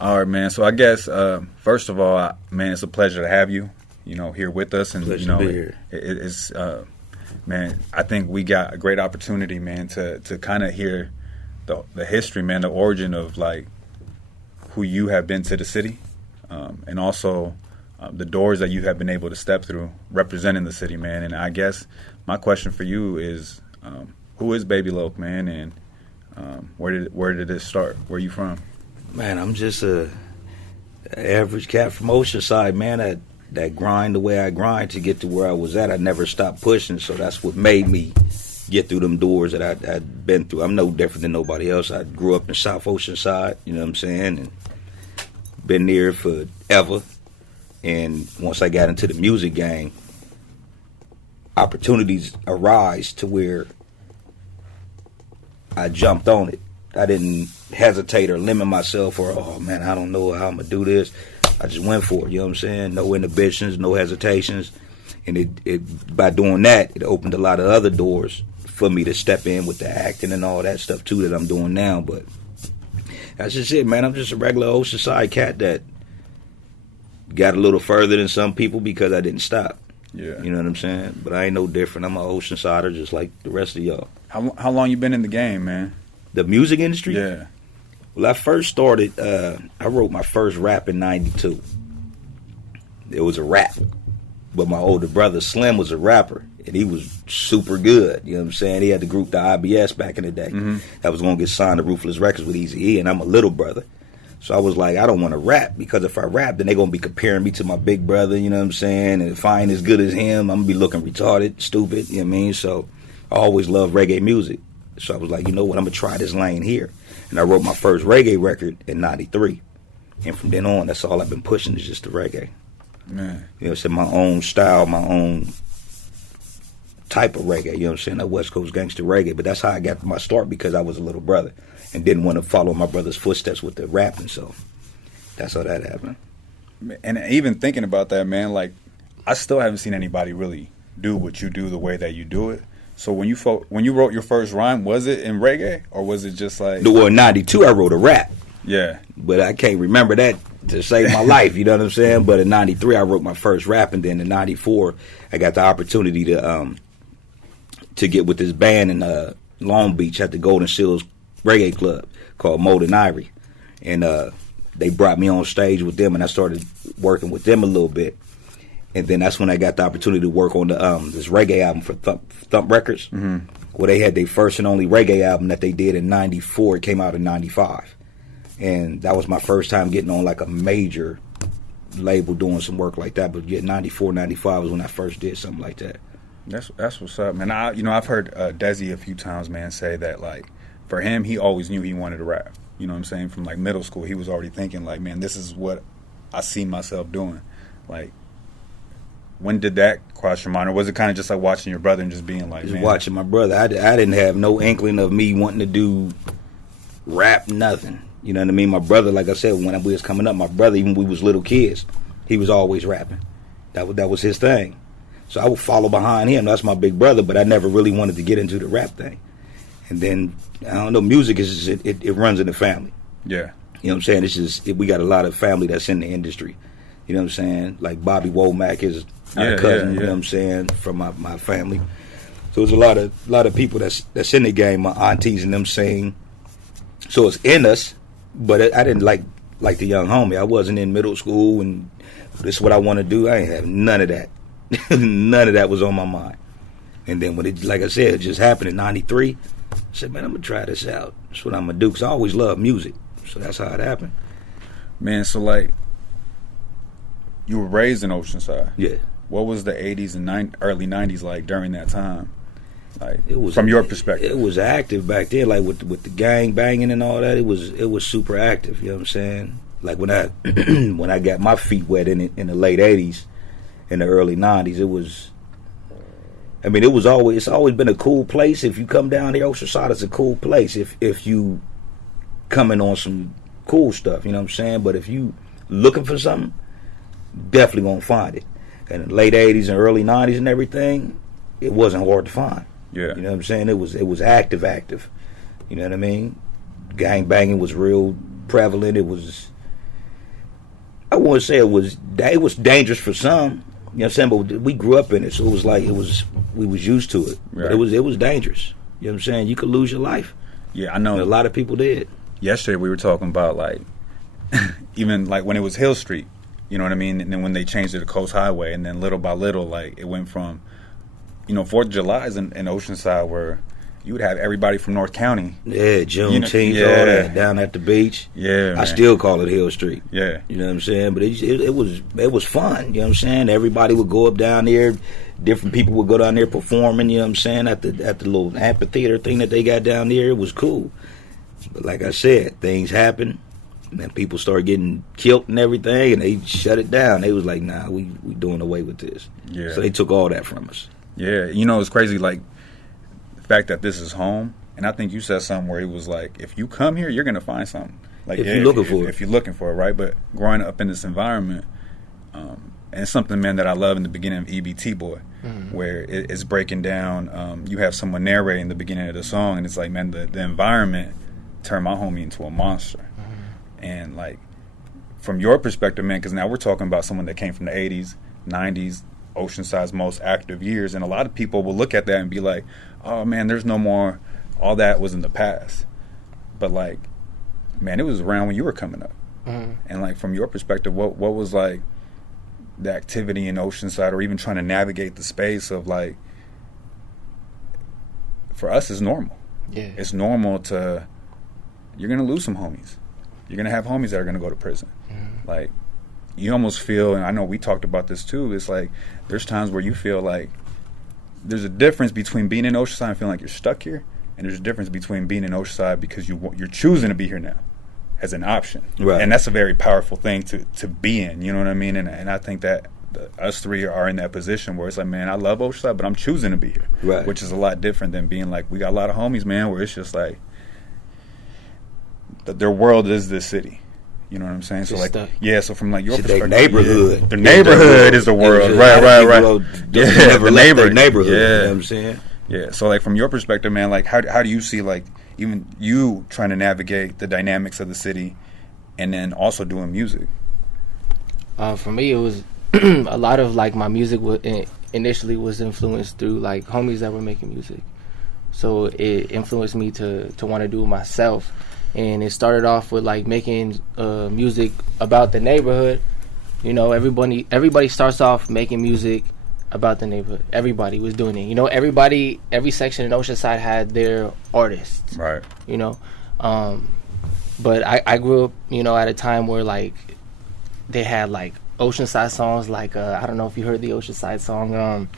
All right, man. So I guess first of all, man, it's a pleasure to have you. Here with us, and pleasure to be here. It's man. I think we got a great opportunity, man, to kind of hear the history, man, the origin of like who you have been to the city, and also the doors that you have been able to step through representing the city, man. And I guess my question for you is, who is Babee Loc, man, and where did this start? Where are you from? Man, I'm just a average cat from Oceanside, man. That grind the way I grind to get to where I was at. I never stopped pushing, so that's what made me get through them doors that I'd been through. I'm no different than nobody else. I grew up in South Oceanside, you know what I'm saying, and been there forever. And once I got into the music game, opportunities arise to where I jumped on it. I didn't hesitate or limit myself or, oh man, I don't know how I'm gonna do this. I just went for it, you know what I'm saying? No inhibitions, no hesitations. And it by doing that, it opened a lot of other doors for me to step in with the acting and all that stuff too that I'm doing now. But that's just it, man. I'm just a regular Oceanside cat that got a little further than some people because I didn't stop. Yeah. You know what I'm saying? But I ain't no different. I'm an Oceansider just like the rest of y'all. How long you been in the game, man? The music industry? Yeah. Well, I first started, I wrote my first rap in 92. It was a rap. But my older brother, Slim, was a rapper. And he was super good. You know what I'm saying? He had the group, the IBS, back in the day. Mm-hmm. That was going to get signed to Ruthless Records with Eazy-E. And I'm a little brother. So I was like, I don't want to rap. Because if I rap, then they're going to be comparing me to my big brother. You know what I'm saying? And if I ain't as good as him, I'm going to be looking retarded, stupid. You know what I mean? So I always loved reggae music. So I was like, you know what? I'm going to try this lane here. And I wrote my first reggae record in 93. And from then on, that's all I've been pushing is just the reggae. Man. You know, it's my own style, my own type of reggae. You know what I'm saying? That West Coast gangster reggae. But that's how I got my start because I was a little brother and didn't want to follow my brother's footsteps with the rapping. So that's how that happened. And even thinking about that, man, like, I still haven't seen anybody really do what you do the way that you do it. So when you wrote your first rhyme, was it in reggae or was it just like? Well, in 92, I wrote a rap. Yeah. But I can't remember that to save my life, you know what I'm saying? But in 93, I wrote my first rap, and then in 94, I got the opportunity to get with this band in Long Beach at the Golden Seals Reggae Club called Mold and Ivory. And they brought me on stage with them, and I started working with them a little bit. And then that's when I got the opportunity to work on the this reggae album for Thump Records, where they had their first and only reggae album that they did in 94. It came out in 95. And that was my first time getting on like a major label doing some work like that. But yeah, 94, 95 was when I first did something like that. That's what's up, man. I've heard Dezzy a few times, man, say that like for him, he always knew he wanted to rap. You know what I'm saying? From like middle school, he was already thinking like, man, this is what I see myself doing. Like, when did that cross your mind, or was it kind of just like watching your brother and just being like, just man? Watching my brother. I didn't have no inkling of me wanting to do rap, nothing. You know what I mean? My brother, like I said, when we was coming up, my brother, even when we was little kids, he was always rapping. That was his thing. So I would follow behind him. That's my big brother, but I never really wanted to get into the rap thing. And then, I don't know, music is it runs in the family. Yeah. You know what I'm saying? It's just, we got a lot of family that's in the industry. You know what I'm saying? Like Bobby Womack is our cousin, you know what I'm saying, from my family. So there's a lot of people that's in the game, my aunties and them sing. So it's in us, but I didn't like the young homie. I wasn't in middle school and this is what I want to do. I ain't have none of that. None of that was on my mind. And then when it, like I said, it just happened in 93, I said, man, I'm going to try this out. That's what I'm going to do, because I always loved music. So that's how it happened. Man, so like, you were raised in Oceanside. Yeah. What was the 80s and early 90s like during that time? Like, it was, from your perspective. It was active back then, like with the gang banging and all that. It was super active, you know what I'm saying? Like when I when I got my feet wet in the late 80s, in the early 90s, it was, I mean, it's always been a cool place. If you come down here, Oceanside is a cool place if you coming on some cool stuff, you know what I'm saying? But if you looking for something, definitely gonna find it. And in the late 80s and early 90s and everything, it wasn't hard to find. Yeah. You know what I'm saying? It was active. You know what I mean? Gang banging was real prevalent. It was I wouldn't say it was dangerous for some. You know what I'm saying? But we grew up in it, so it was like we was used to it. Right. But it was dangerous. You know what I'm saying? You could lose your life. Yeah, I know. And a lot of people did. Yesterday we were talking about like even like when it was Hill Street, you know what I mean? And then when they changed it to Coast Highway, and then little by little, like it went from, 4th of July is in Oceanside where you would have everybody from North County. Yeah, Juneteenth, all that, down at the beach. Yeah, I man. still call it Hill Street. Yeah. You know what I'm saying? But it was fun, you know what I'm saying? Everybody would go up down there, different people would go down there performing, you know what I'm saying, at the little amphitheater thing that they got down there. It was cool. But like I said, things happen, and then people started getting killed and everything, and they shut it doing They was like, nah, we doing away with this. Yeah. So they took all that from us. Yeah, it's crazy, like, the fact that this is home, and I think you said something where it was like, if you come here, you're going to find something. Like, if you're looking for it. If you're looking for it, right? But growing up in this environment, and it's something, man, that I love in the beginning of EBT Boy, where it's breaking down, you have someone narrating the beginning of the song, and it's like, man, the environment turned my homie into a monster. And, like, from your perspective, man, because now we're talking about someone that came from the 80s, 90s, Oceanside's most active years, and a lot of people will look at that and be like, oh man, there's no more, all that was in the past. But like, man, it was around when you were coming up. And like, from your perspective, what was like the activity in Oceanside, or even trying to navigate the space of like, for us it's normal. Yeah. It's normal to, you're gonna lose some homies, you're gonna have homies that are gonna go to prison. Like, you almost feel, and I know we talked about this too, it's like there's times where you feel like there's a difference between being in Oceanside and feeling like you're stuck here, and there's a difference between being in Oceanside because you're choosing to be here now as an option. Right. And that's a very powerful thing to be in, you know what I mean? And I think that us three are in that position where it's like, man, I love Oceanside, but I'm choosing to be here. Right. Which is a lot different than being like, we got a lot of homies, man, where it's just like their world is this city. You know what I'm saying? So like, yeah. So from like your perspective, neighborhood, the neighborhood is the world, right. Yeah, never left their neighborhood. Yeah. You know what I'm saying? Yeah. So like, from your perspective, man, like how do you see like even you trying to navigate the dynamics of the city, and then also doing music? For me, it was a lot of like my music initially was influenced through like homies that were making music, so it influenced me to want to do it myself. And it started off with like making music about the neighborhood. You know, everybody starts off making music about the neighborhood. Everybody was doing it. You know, every section in Oceanside had their artists. Right. You know, but I grew up, you know, at a time where like they had like Oceanside songs. Like I don't know if you heard the Oceanside song.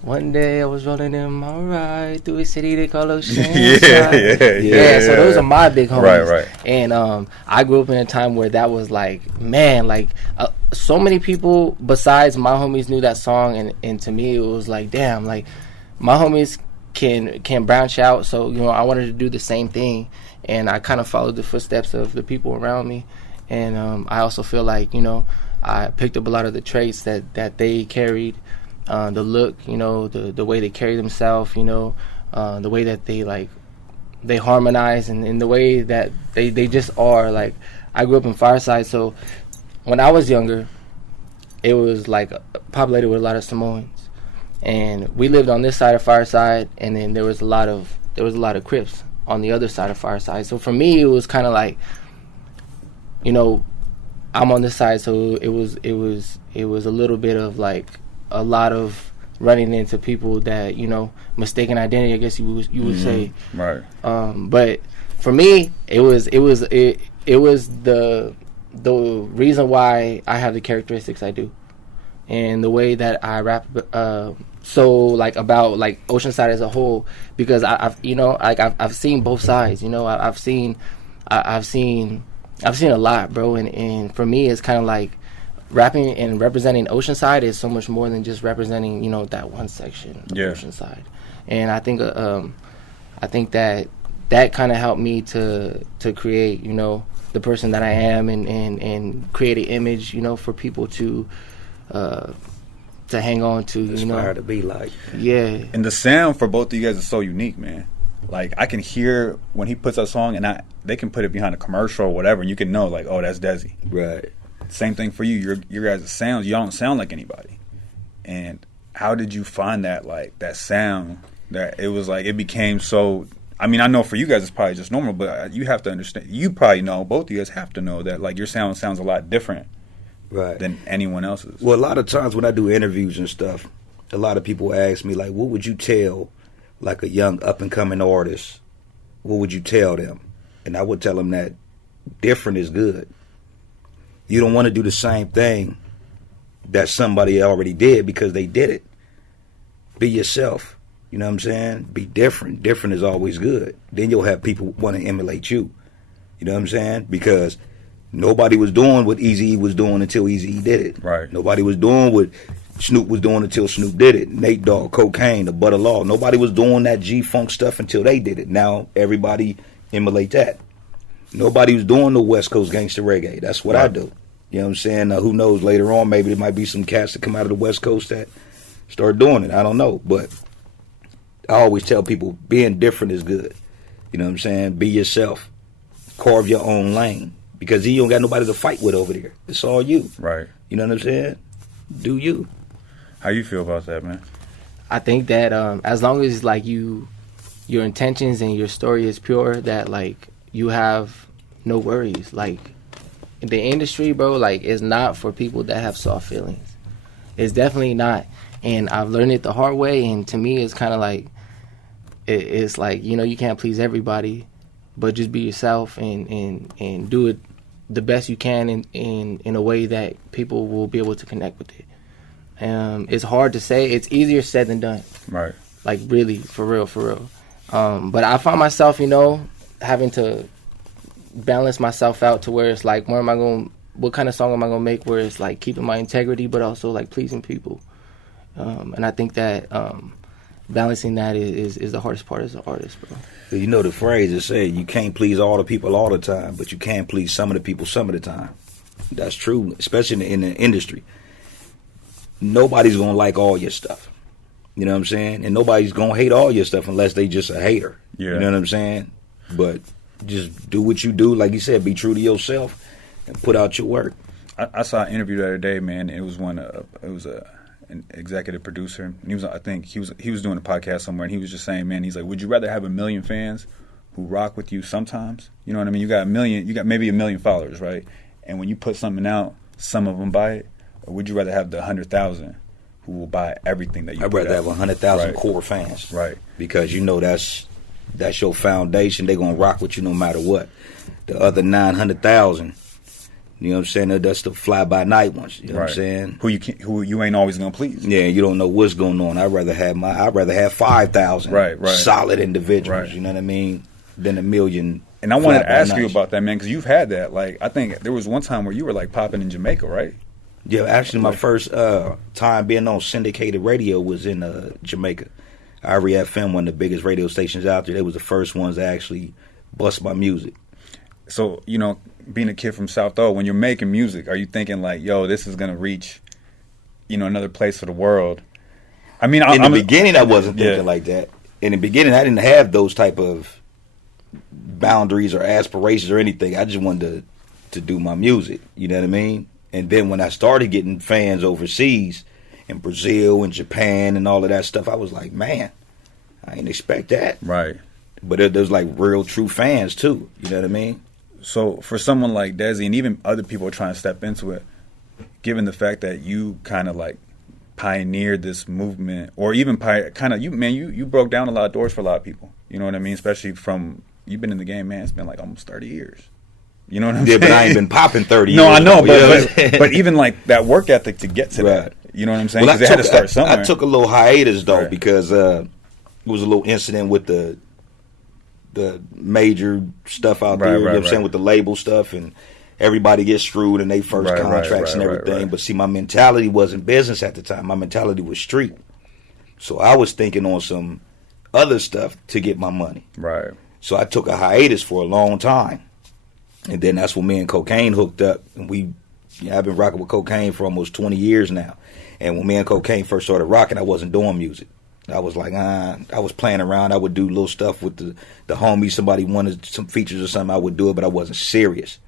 One day I was rolling in my ride through a city they call Oceanside. Yeah. So those are my big homies. Right. And I grew up in a time where that was like, man, like so many people besides my homies knew that song, and to me it was like, damn, like my homies can branch out. So, you know, I wanted to do the same thing, and I kind of followed the footsteps of the people around me. And I also feel like, you know, I picked up a lot of the traits that they carried. The look, you know, the way they carry themselves, you know, the way that they harmonize, and in the way that they just are. Like, I grew up in Fireside, so when I was younger, it was like populated with a lot of Samoans, and we lived on this side of Fireside, and then there was a lot of Crips on the other side of Fireside. So for me, it was kind of like, you know, I'm on this side, so it was a little bit of like a lot of running into people that, you know, mistaken identity, I guess you would say. Right. But for me, it was the reason why I have the characteristics I do, and the way that I rap. So like about like Oceanside as a whole, because I've you know, like I've seen both sides. You know, I've seen a lot, bro. And for me, it's kind of like, rapping and representing Oceanside is so much more than just representing, you know, that one section of Oceanside. And I think that kind of helped me to create, you know, the person that I am, and create an image, you know, for people to hang on to, you know. Aspire to be like. Yeah. And the sound for both of you guys is so unique, man. Like, I can hear when he puts a song, and they can put it behind a commercial or whatever, and you can know, like, oh, that's Dezzy. Right. Same thing for you. Your guys' sounds, y'all don't sound like anybody. And how did you find that, like, that sound that it was like, it became so, I mean, I know for you guys it's probably just normal, but you have to understand, you probably know, both of you guys have to know that, like, your sound sounds a lot different than anyone else's. Well, a lot of times when I do interviews and stuff, a lot of people ask me, like, what would you tell, like, a young up-and-coming artist? What would you tell them? And I would tell them that different is good. You don't want to do the same thing that somebody already did because they did it. Be yourself. You know what I'm saying? Be different. Different is always good. Then you'll have people want to emulate you. You know what I'm saying? Because nobody was doing what Eazy-E was doing until Eazy-E did it. Right. Nobody was doing what Snoop was doing until Snoop did it. Nate Dogg, Cocaine, the Butter Law. Nobody was doing that G-Funk stuff until they did it. Now everybody emulate that. Nobody was doing the West Coast gangster reggae. That's what I do. You know what I'm saying? Who knows, later on, maybe there might be some cats that come out of the West Coast that start doing it. I don't know. But I always tell people being different is good. You know what I'm saying? Be yourself. Carve your own lane. Because you don't got nobody to fight with over there. It's all you. Right. You know what I'm saying? Do you. How you feel about that, man? I think that as long as like your intentions and your story is pure, that like you have no worries. Like the industry, bro, like is not for people that have soft feelings. It's definitely not. And I've learned it the hard way. And to me, it's kind of like it's like, you know, you can't please everybody, but just be yourself and do it the best you can in a way that people will be able to connect with it. It's hard to say. It's easier said than done. Right. Like really, for real. But I find myself, you know, having to balance myself out to where it's like, what kind of song am I gonna make where it's like keeping my integrity, but also like pleasing people. And I think that balancing that is the hardest part as an artist, bro. You know the phrase that says you can't please all the people all the time, but you can please some of the people some of the time. That's true, especially in the industry. Nobody's gonna like all your stuff. You know what I'm saying? And nobody's gonna hate all your stuff unless they just a hater. Yeah. You know what I'm saying? But just do what you do, like you said, be true to yourself and put out your work. I saw an interview the other day, man. It was an executive producer, and I think he was doing a podcast somewhere, and he was just saying, man, he's like, would you rather have 1 million fans who rock with you sometimes? You know what I mean? You got maybe 1 million followers, right? And when you put something out, some of them buy it. Or would you rather have the 100,000 who will buy everything that you I'd put rather out? have 100,000 Right. core fans. Right. Because you know that's your foundation. They're going to rock with you no matter what. The other 900,000, you know what I'm saying? That's the fly-by-night ones. You know what I'm saying? Who you ain't always going to please. Yeah, you don't know what's going on. I'd rather have 5,000 Right. solid individuals, Right. you know what I mean, than 1 million. And I wanted to ask you fly-by-nights. about that, man, because you've had that. Like, I think there was one time where you were like popping in Jamaica, right? Yeah, actually, my first time being on syndicated radio was in Jamaica. IRE FM, one of the biggest radio stations out there. They was the first ones to actually bust my music. So, you know, being a kid from South O, when you're making music, are you thinking like, yo, this is going to reach, you know, another place for the world? I mean, in the beginning, I wasn't thinking like that. In the beginning, I didn't have those type of boundaries or aspirations or anything. I just wanted to do my music. You know what I mean? And then when I started getting fans overseas, in Brazil and Japan and all of that stuff, I was like, man, I didn't expect that. Right. But there's like real true fans too. You know what I mean? So for someone like Dezzy and even other people trying to step into it, given the fact that you kind of like pioneered this movement, or even you broke down a lot of doors for a lot of people. You know what I mean? Especially you've been in the game, man. It's been like almost 30 years. You know what I'm saying? Yeah, but I ain't been popping 30 years. No, I know, but but even like that work ethic to get to that. You know what I'm saying? Because they had to start somewhere. I took a little hiatus though because it was a little incident with the major stuff out there. You know what I'm saying, with the label stuff, and everybody gets screwed in their first contracts and everything. But see, my mentality wasn't business at the time. My mentality was street. So I was thinking on some other stuff to get my money. Right. So I took a hiatus for a long time. And then that's when me and Cocaine hooked up. And I've been rocking with Cocaine for almost 20 years now. And when me and Cocaine first started rocking, I wasn't doing music. I was like, I was playing around. I would do little stuff with the homies. Somebody wanted some features or something, I would do it, but I wasn't serious.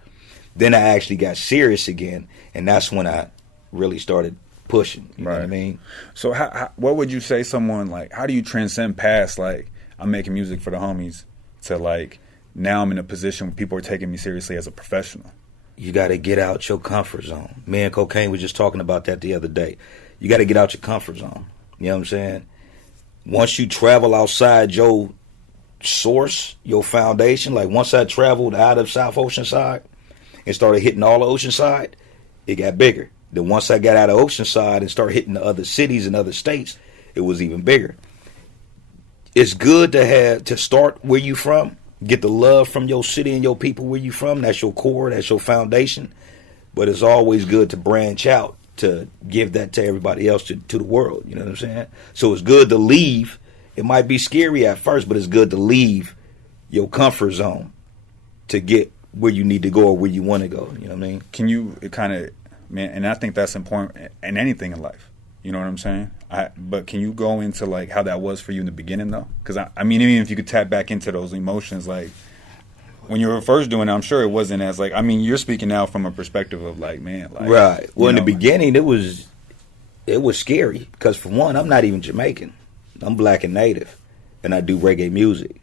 Then I actually got serious again, and that's when I really started pushing. You know what I mean? So what would you say someone, like, how do you transcend past, like, I'm making music for the homies to, like, now I'm in a position where people are taking me seriously as a professional? You got to get out your comfort zone. Me and Cocaine was just talking about that the other day. You got to get out your comfort zone. You know what I'm saying? Once you travel outside your source, your foundation, like once I traveled out of South Oceanside and started hitting all of Oceanside, it got bigger. Then once I got out of Oceanside and started hitting the other cities and other states, it was even bigger. It's good to start where you from, get the love from your city and your people where you from. That's your core, that's your foundation. But it's always good to branch out, to give that to everybody else, to the world. You know what I'm saying? So it's good to leave. It might be scary at first, but it's good to leave your comfort zone to get where you need to go or where you want to go. You know what I mean? Can you kind of, man, and I think that's important in anything in life. You know what I'm saying? But can you go into, like, how that was for you in the beginning, though? Because, I mean, even if you could tap back into those emotions, like, when you were first doing it, I'm sure it wasn't as, like, I mean, you're speaking now from a perspective of, like, man, like. Right. Well, in the beginning, it was scary because, for one, I'm not even Jamaican. I'm black and native, and I do reggae music.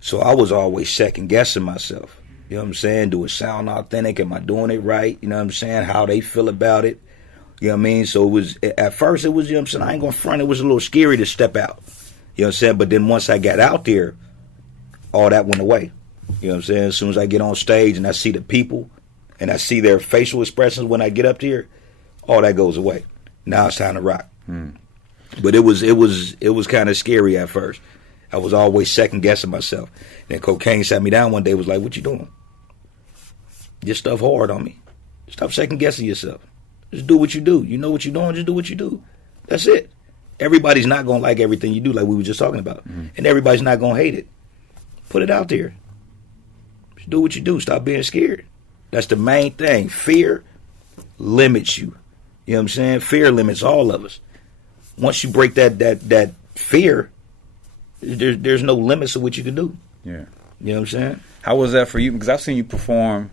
So I was always second-guessing myself. You know what I'm saying? Do it sound authentic? Am I doing it right? You know what I'm saying? How they feel about it? You know what I mean? So it was, at first it was, you know what I'm saying, I ain't going to front, it was a little scary to step out. You know what I'm saying? But then once I got out there, all that went away. You know what I'm saying? As soon as I get on stage and I see the people and I see their facial expressions when I get up there, all that goes away. Now it's time to rock. But it was kind of scary at first. I was always second guessing myself. Then Cocaine sat me down one day, was like, "What you doing? Your stuff hard on me. Stop second guessing yourself. Just do what you do. You know what you're doing, just do what you do. That's it. Everybody's not going to like everything you do, like we were just talking about. And everybody's not going to hate it. Put it out there. Just do what you do. Stop being scared. That's the main thing. Fear limits you. You know what I'm saying? Fear limits all of us. Once you break that fear, there's no limits to what you can do. Yeah. You know what I'm saying? How was that for you? Because I've seen you perform.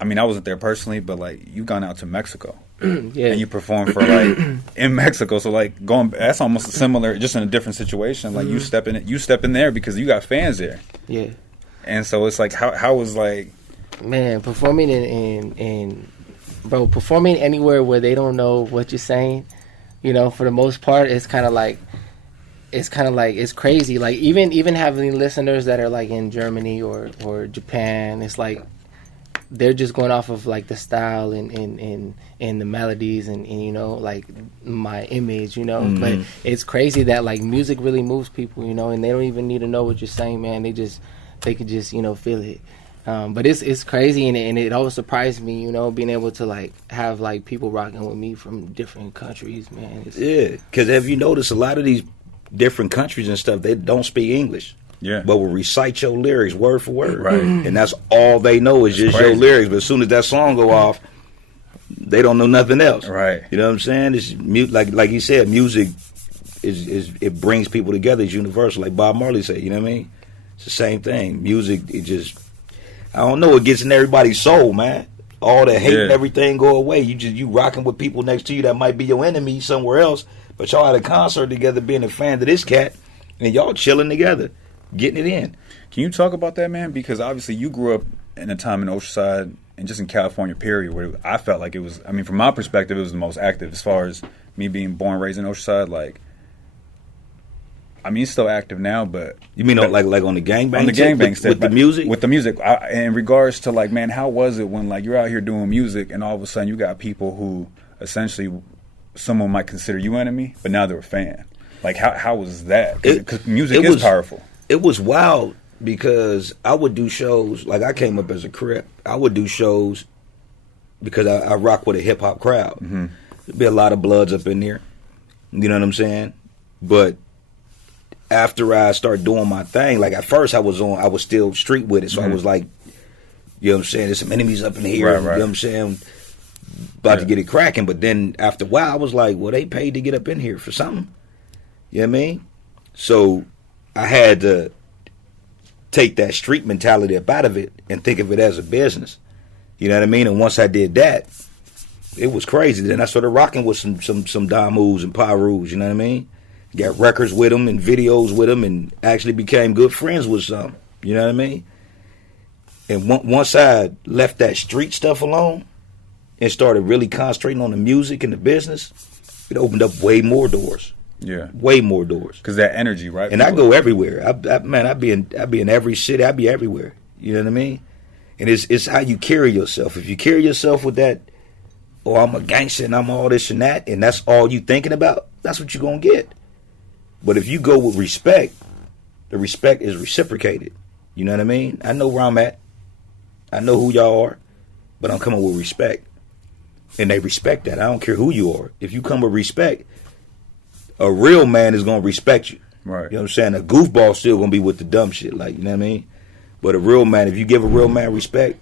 I mean, I wasn't there personally, but, like, you've gone out to Mexico. Yeah. And you perform for, like, in Mexico. So, like, that's almost a similar, just in a different situation. Like, you step in there because you got fans there. Yeah. And so it's like, how was, like, man, performing in performing anywhere where they don't know what you're saying, you know, for the most part, it's kind of like it's crazy. Like, even having listeners that are, like, in Germany or Japan, it's like they're just going off of, like, the style and the melodies and you know, like, my image, you know. But it's crazy that, like, music really moves people, you know, and they don't even need to know what you're saying, man. They could just, you know, feel it. But it's crazy, and it always surprised me, you know, being able to, like, have, like, people rocking with me from different countries, man. Yeah, because have you noticed a lot of these different countries and stuff, they don't speak English. Yeah. But will recite your lyrics word for word. Right. And that's all they know is just crazy. your lyrics. But as soon as that song go off, they don't know nothing else. Right. You know what I'm saying? It's like he said, music is it brings people together. It's universal. Like Bob Marley said, you know what I mean? It's the same thing. Music, it just, I don't know, it gets in everybody's soul, man. All the hate and everything go away. You rocking with people next to you that might be your enemy somewhere else, but y'all at a concert together being a fan of this cat, and y'all chilling together, getting it in. Can you talk about that, man? Because obviously you grew up in a time in Oceanside and just in California, period, where I felt like it was, I mean, from my perspective, it was the most active as far as me being born and raised in Oceanside. Like, I mean, it's still active now, but... You mean like on the gangbang? On the gangbang stuff. With the music? With the music. In regards to, like, man, how was it when, like, you're out here doing music and all of a sudden you got people who essentially someone might consider you enemy, but now they're a fan? Like, how was that? Because music is powerful. It was wild because I would do shows, like I came up as a Crip. I would do shows because I rock with a hip-hop crowd. There'd be a lot of Bloods up in there. You know what I'm saying? But after I started doing my thing, like at first I was still street with it, so I was like, you know what I'm saying, there's some enemies up in here, right. You know what I'm saying, about to get it cracking. But then after a while I was like, well, they paid to get up in here for something. You know what I mean? So I had to take that street mentality up out of it and think of it as a business. You know what I mean? And once I did that, it was crazy. Then I started rocking with some Damus and Pyrus, you know what I mean? Got records with them and videos with them and actually became good friends with some, you know what I mean? And once I left that street stuff alone and started really concentrating on the music and the business, it opened up way more doors. Yeah. Way more doors. Because that energy, right? And I go everywhere. I be in every city. I be everywhere. You know what I mean? And it's how you carry yourself. If you carry yourself with that, oh, I'm a gangster and I'm all this and that, and that's all you thinking about, that's what you're going to get. But if you go with respect, the respect is reciprocated. You know what I mean? I know where I'm at. I know who y'all are, but I'm coming with respect. And they respect that. I don't care who you are. If you come with respect, a real man is going to respect you. Right. You know what I'm saying? A goofball still going to be with the dumb shit, like, you know what I mean? But a real man, if you give a real man respect,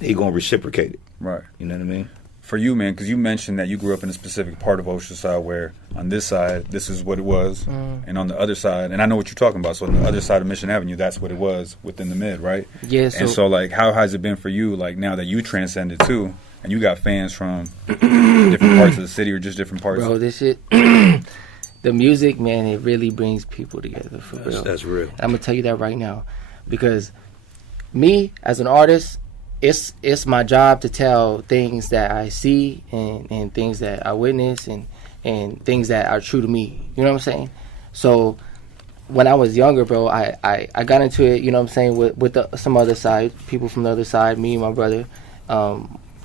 he going to reciprocate it. Right. You know what I mean? For you, man, because you mentioned that you grew up in a specific part of Oceanside where on this side, this is what it was, and on the other side, and I know what you're talking about, so on the other side of Mission Avenue, that's what it was within the mid, right? Yeah. And so, like, how has it been for you, like, now that you transcended too, and you got fans from different parts of the city or just different parts? Bro, this shit, the music, man, it really brings people together, for real. That's real. I'm going to tell you that right now, because me, as an artist, it's my job to tell things that I see and things that I witness and things that are true to me. You know what I'm saying? So when I was younger, bro, I got into it, you know what I'm saying, with some other side, people from the other side, me and my brother.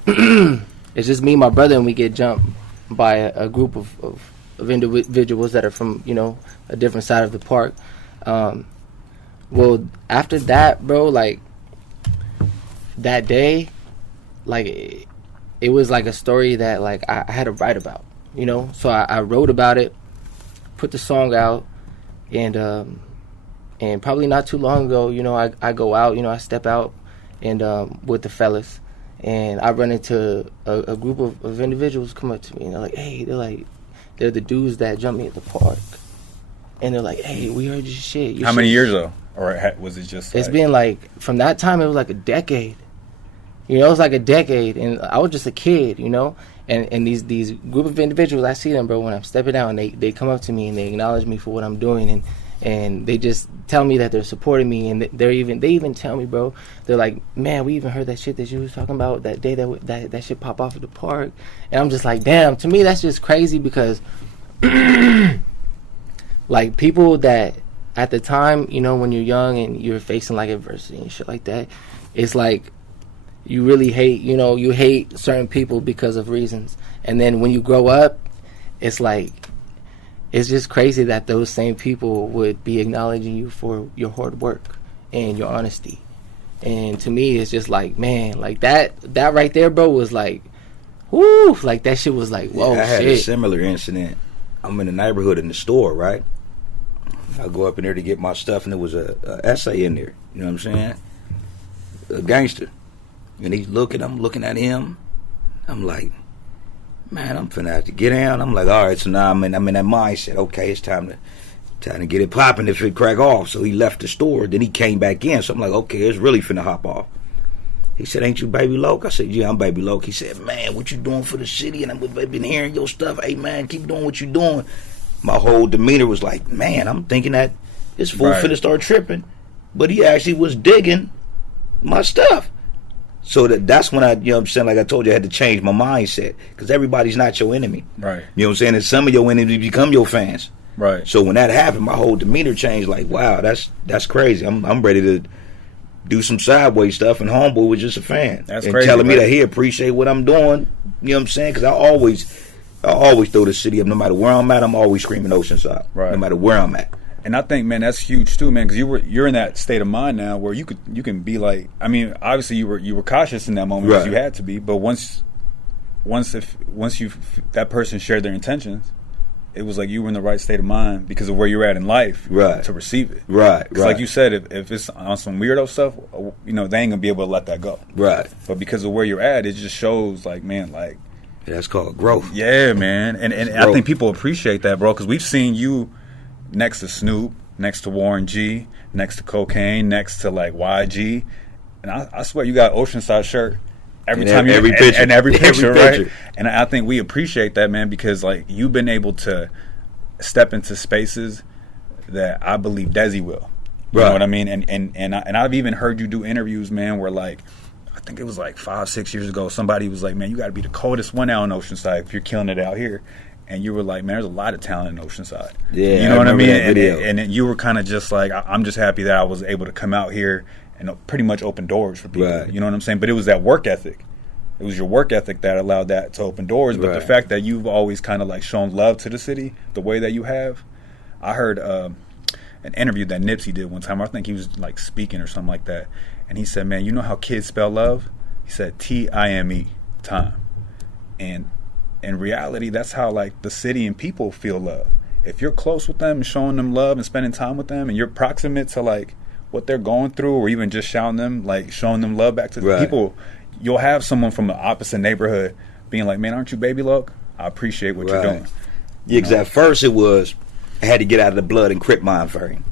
It's just me and my brother, and we get jumped by a group of individuals that are from, you know, a different side of the park. Well, after that, bro, like, that day, like, it was like a story that, like, I had to write about, you know? So I wrote about it, put the song out, and probably not too long ago, you know, I go out, you know, I step out and with the fellas, and I run into a group of individuals come up to me, and they're like, hey, they're the dudes that jumped me at the park. And they're like, hey, we heard your shit. How many years though? Or was it just It's been like, from that time, it was like a decade. You know, it was like a decade, and I was just a kid, you know? And these group of individuals, I see them, bro, when I'm stepping out, and they come up to me, and they acknowledge me for what I'm doing, and they just tell me that they're supporting me, and they even tell me, bro, they're like, man, we even heard that shit that you was talking about that day that shit pop off at the park. And I'm just like, damn, to me, that's just crazy, because, like, people that, at the time, you know, when you're young and you're facing, like, adversity and shit like that, it's like, you really hate, you know, you hate certain people because of reasons. And then when you grow up, it's like, it's just crazy that those same people would be acknowledging you for your hard work and your honesty. And to me, it's just like, man, like, that right there, bro, was like, whoo, like, that shit was like, whoa, I had shit. a similar incident. I'm in the neighborhood in the store, right? I go up in there to get my stuff, and there was a essay in there. You know what I'm saying? A gangster. And he's looking, I'm looking at him. I'm like, man, I'm finna have to get down. I'm like, all right, so now I'm in that mindset. Okay, it's time to get it popping if it crack off. So he left the store. Then he came back in. So I'm like, okay, it's really finna hop off. He said, ain't you Babee Loc? I said, yeah, I'm Babee Loc. He said, man, what you doing for the city? And I've been hearing your stuff. Hey, man, keep doing what you doing. My whole demeanor was like, man, I'm thinking that this fool finna start tripping. But he actually was digging my stuff. So that's when I, you know what I'm saying, like I told you, I had to change my mindset. Because everybody's not your enemy. Right. You know what I'm saying? And some of your enemies become your fans. Right. So when that happened, my whole demeanor changed. Like, wow, that's crazy. I'm ready to do some sideways stuff, and homeboy was just a fan. That's and crazy, telling me right? that he appreciate what I'm doing. You know what I'm saying? Because I always throw the city up. No matter where I'm at, I'm always screaming Oceanside. Right. No matter where I'm at. And I think, man, that's huge too, man, because you're in that state of mind now where you can be like, I mean, obviously you were cautious in that moment because you had to be, but once that person shared their intentions, it was like you were in the right state of mind because of where you're at in life to receive it. Right. Because like you said, if it's on some weirdo stuff, you know, they ain't gonna be able to let that go. Right. But because of where you're at, it just shows, like, man, like, that's called growth. Yeah, man, and I think people appreciate that, bro, because we've seen you next to Snoop, next to Warren G, next to Cocaine, next to, like, YG, and I swear you got Oceanside shirt every And time every you picture. and every picture, Every right? picture. And I think we appreciate that, man, because like you've been able to step into spaces that I believe Dezzy will. You know Right. what I mean? And I've even heard you do interviews, man, where like I think it was like 5-6 years ago, somebody was like, man, you got to be the coldest one out in Oceanside if you're killing it out here. And you were like, man, there's a lot of talent in Oceanside. Yeah, you know what I remember mean? that video. And you were kind of just like, I'm just happy that I was able to come out here and pretty much open doors for people. Right. You know what I'm saying? But it was that work ethic. It was your work ethic that allowed that to open doors. But the Right. fact that you've always kind of like shown love to the city the way that you have. I heard an interview that Nipsey did one time. I think he was like speaking or something like that. And he said, man, you know how kids spell love? He said Time, time. And in reality, that's how like the city and people feel love. If you're close with them and showing them love and spending time with them, and you're proximate to like what they're going through, or even just showing them love back to the Right. people, you'll have someone from the opposite neighborhood being like, man, aren't you Babee Loc? I appreciate what you're Right. doing. Yeah, because at first it was, I had to get out of the blood and Crip mind frame.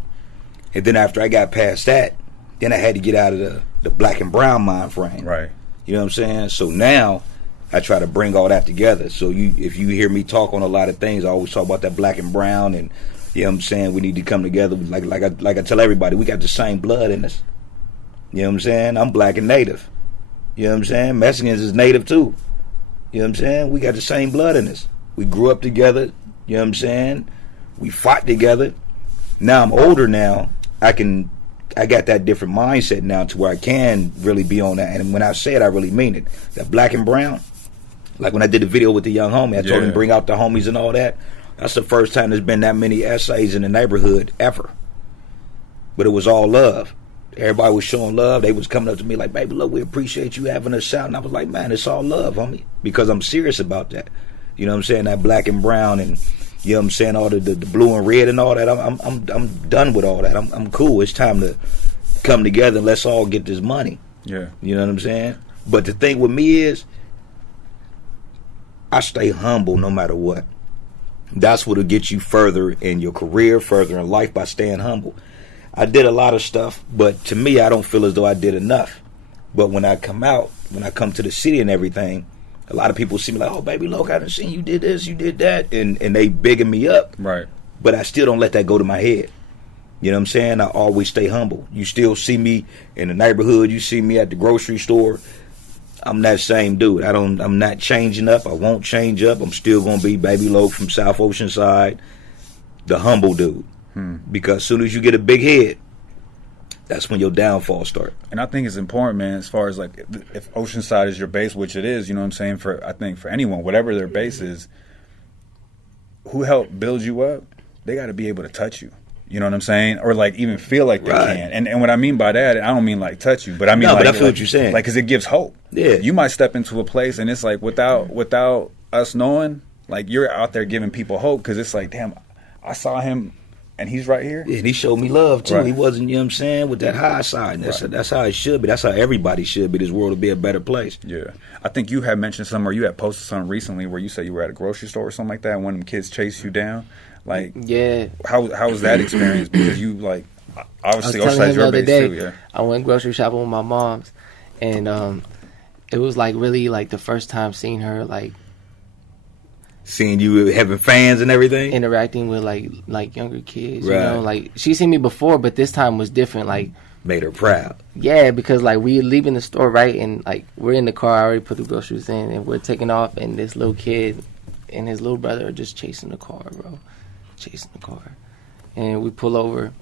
And then after I got past that, then I had to get out of the black and brown mind frame. Right. You know what I'm saying? So now I try to bring all that together. So if you hear me talk on a lot of things, I always talk about that black and brown, and you know what I'm saying, we need to come together. Like I tell everybody, we got the same blood in us. You know what I'm saying? I'm black and native. You know what I'm saying? Mexicans is native too. You know what I'm saying? We got the same blood in us. We grew up together. You know what I'm saying? We fought together. Now I'm older now. I got that different mindset now to where I can really be on that. And when I say it, I really mean it. That black and brown. Like when I did the video with the young homie, I told him to bring out the homies and all that. That's the first time there's been that many essays in the neighborhood ever. But it was all love. Everybody was showing love. They was coming up to me like, Babee Loc, we appreciate you having us out. And I was like, man, it's all love, homie. Because I'm serious about that. You know what I'm saying? That black and brown and, you know what I'm saying, all the blue and red and all that. I'm done with all that. I'm cool. It's time to come together and let's all get this money. Yeah. You know what I'm saying? But the thing with me is, I stay humble no matter what. That's what'll get you further in your career, further in life, by staying humble. I did a lot of stuff, but to me, I don't feel as though I did enough. But when I come out, when I come to the city and everything, a lot of people see me like, oh, Babee Loc, I done seen you did this, you did that, and they bigging me up. Right. But I still don't let that go to my head. You know what I'm saying? I always stay humble. You still see me in the neighborhood. You see me at the grocery store. I'm that same dude. I'm not changing up. I won't change up. I'm still gonna be Babee Loc from South Oceanside, the humble dude. Because as soon as you get a big head, that's when your downfall start. And I think it's important, man, as far as like if Oceanside is your base, which it is, you know what I'm saying, I think for anyone, whatever their base is, who helped build you up, they got to be able to touch you. You know what I'm saying? Or like even feel like they Right. can. And what I mean by that, I don't mean like touch you, but I mean No, like, but I feel like, what you're saying. Like, because it gives hope. Yeah. You might step into a place and it's like without us knowing, like you're out there giving people hope because it's like, damn, I saw him and he's right here. Yeah, and he showed me love too. Right. He wasn't, you know what I'm saying, with that high side. And that's how it should be. That's how everybody should be. This world will be a better place. Yeah. I think you had mentioned somewhere, you had posted something recently where you said you were at a grocery store or something like that and one of them kids chased you down. Like, Yeah. how was that experience? Because you, like, obviously I was telling Oceanside's him the your other base day, too, yeah. I went grocery shopping with my mom's, and it was like really like the first time seeing her like Seeing you having fans and everything. interacting with like younger kids. Right. You know, like she's seen me before, but this time was different. Like, Made her proud. yeah, because like we leaving the store, right, and like we're in the car. I already put the groceries in, and we're taking off, and this little kid and his little brother are just chasing the car, bro, chasing the car, and we pull over,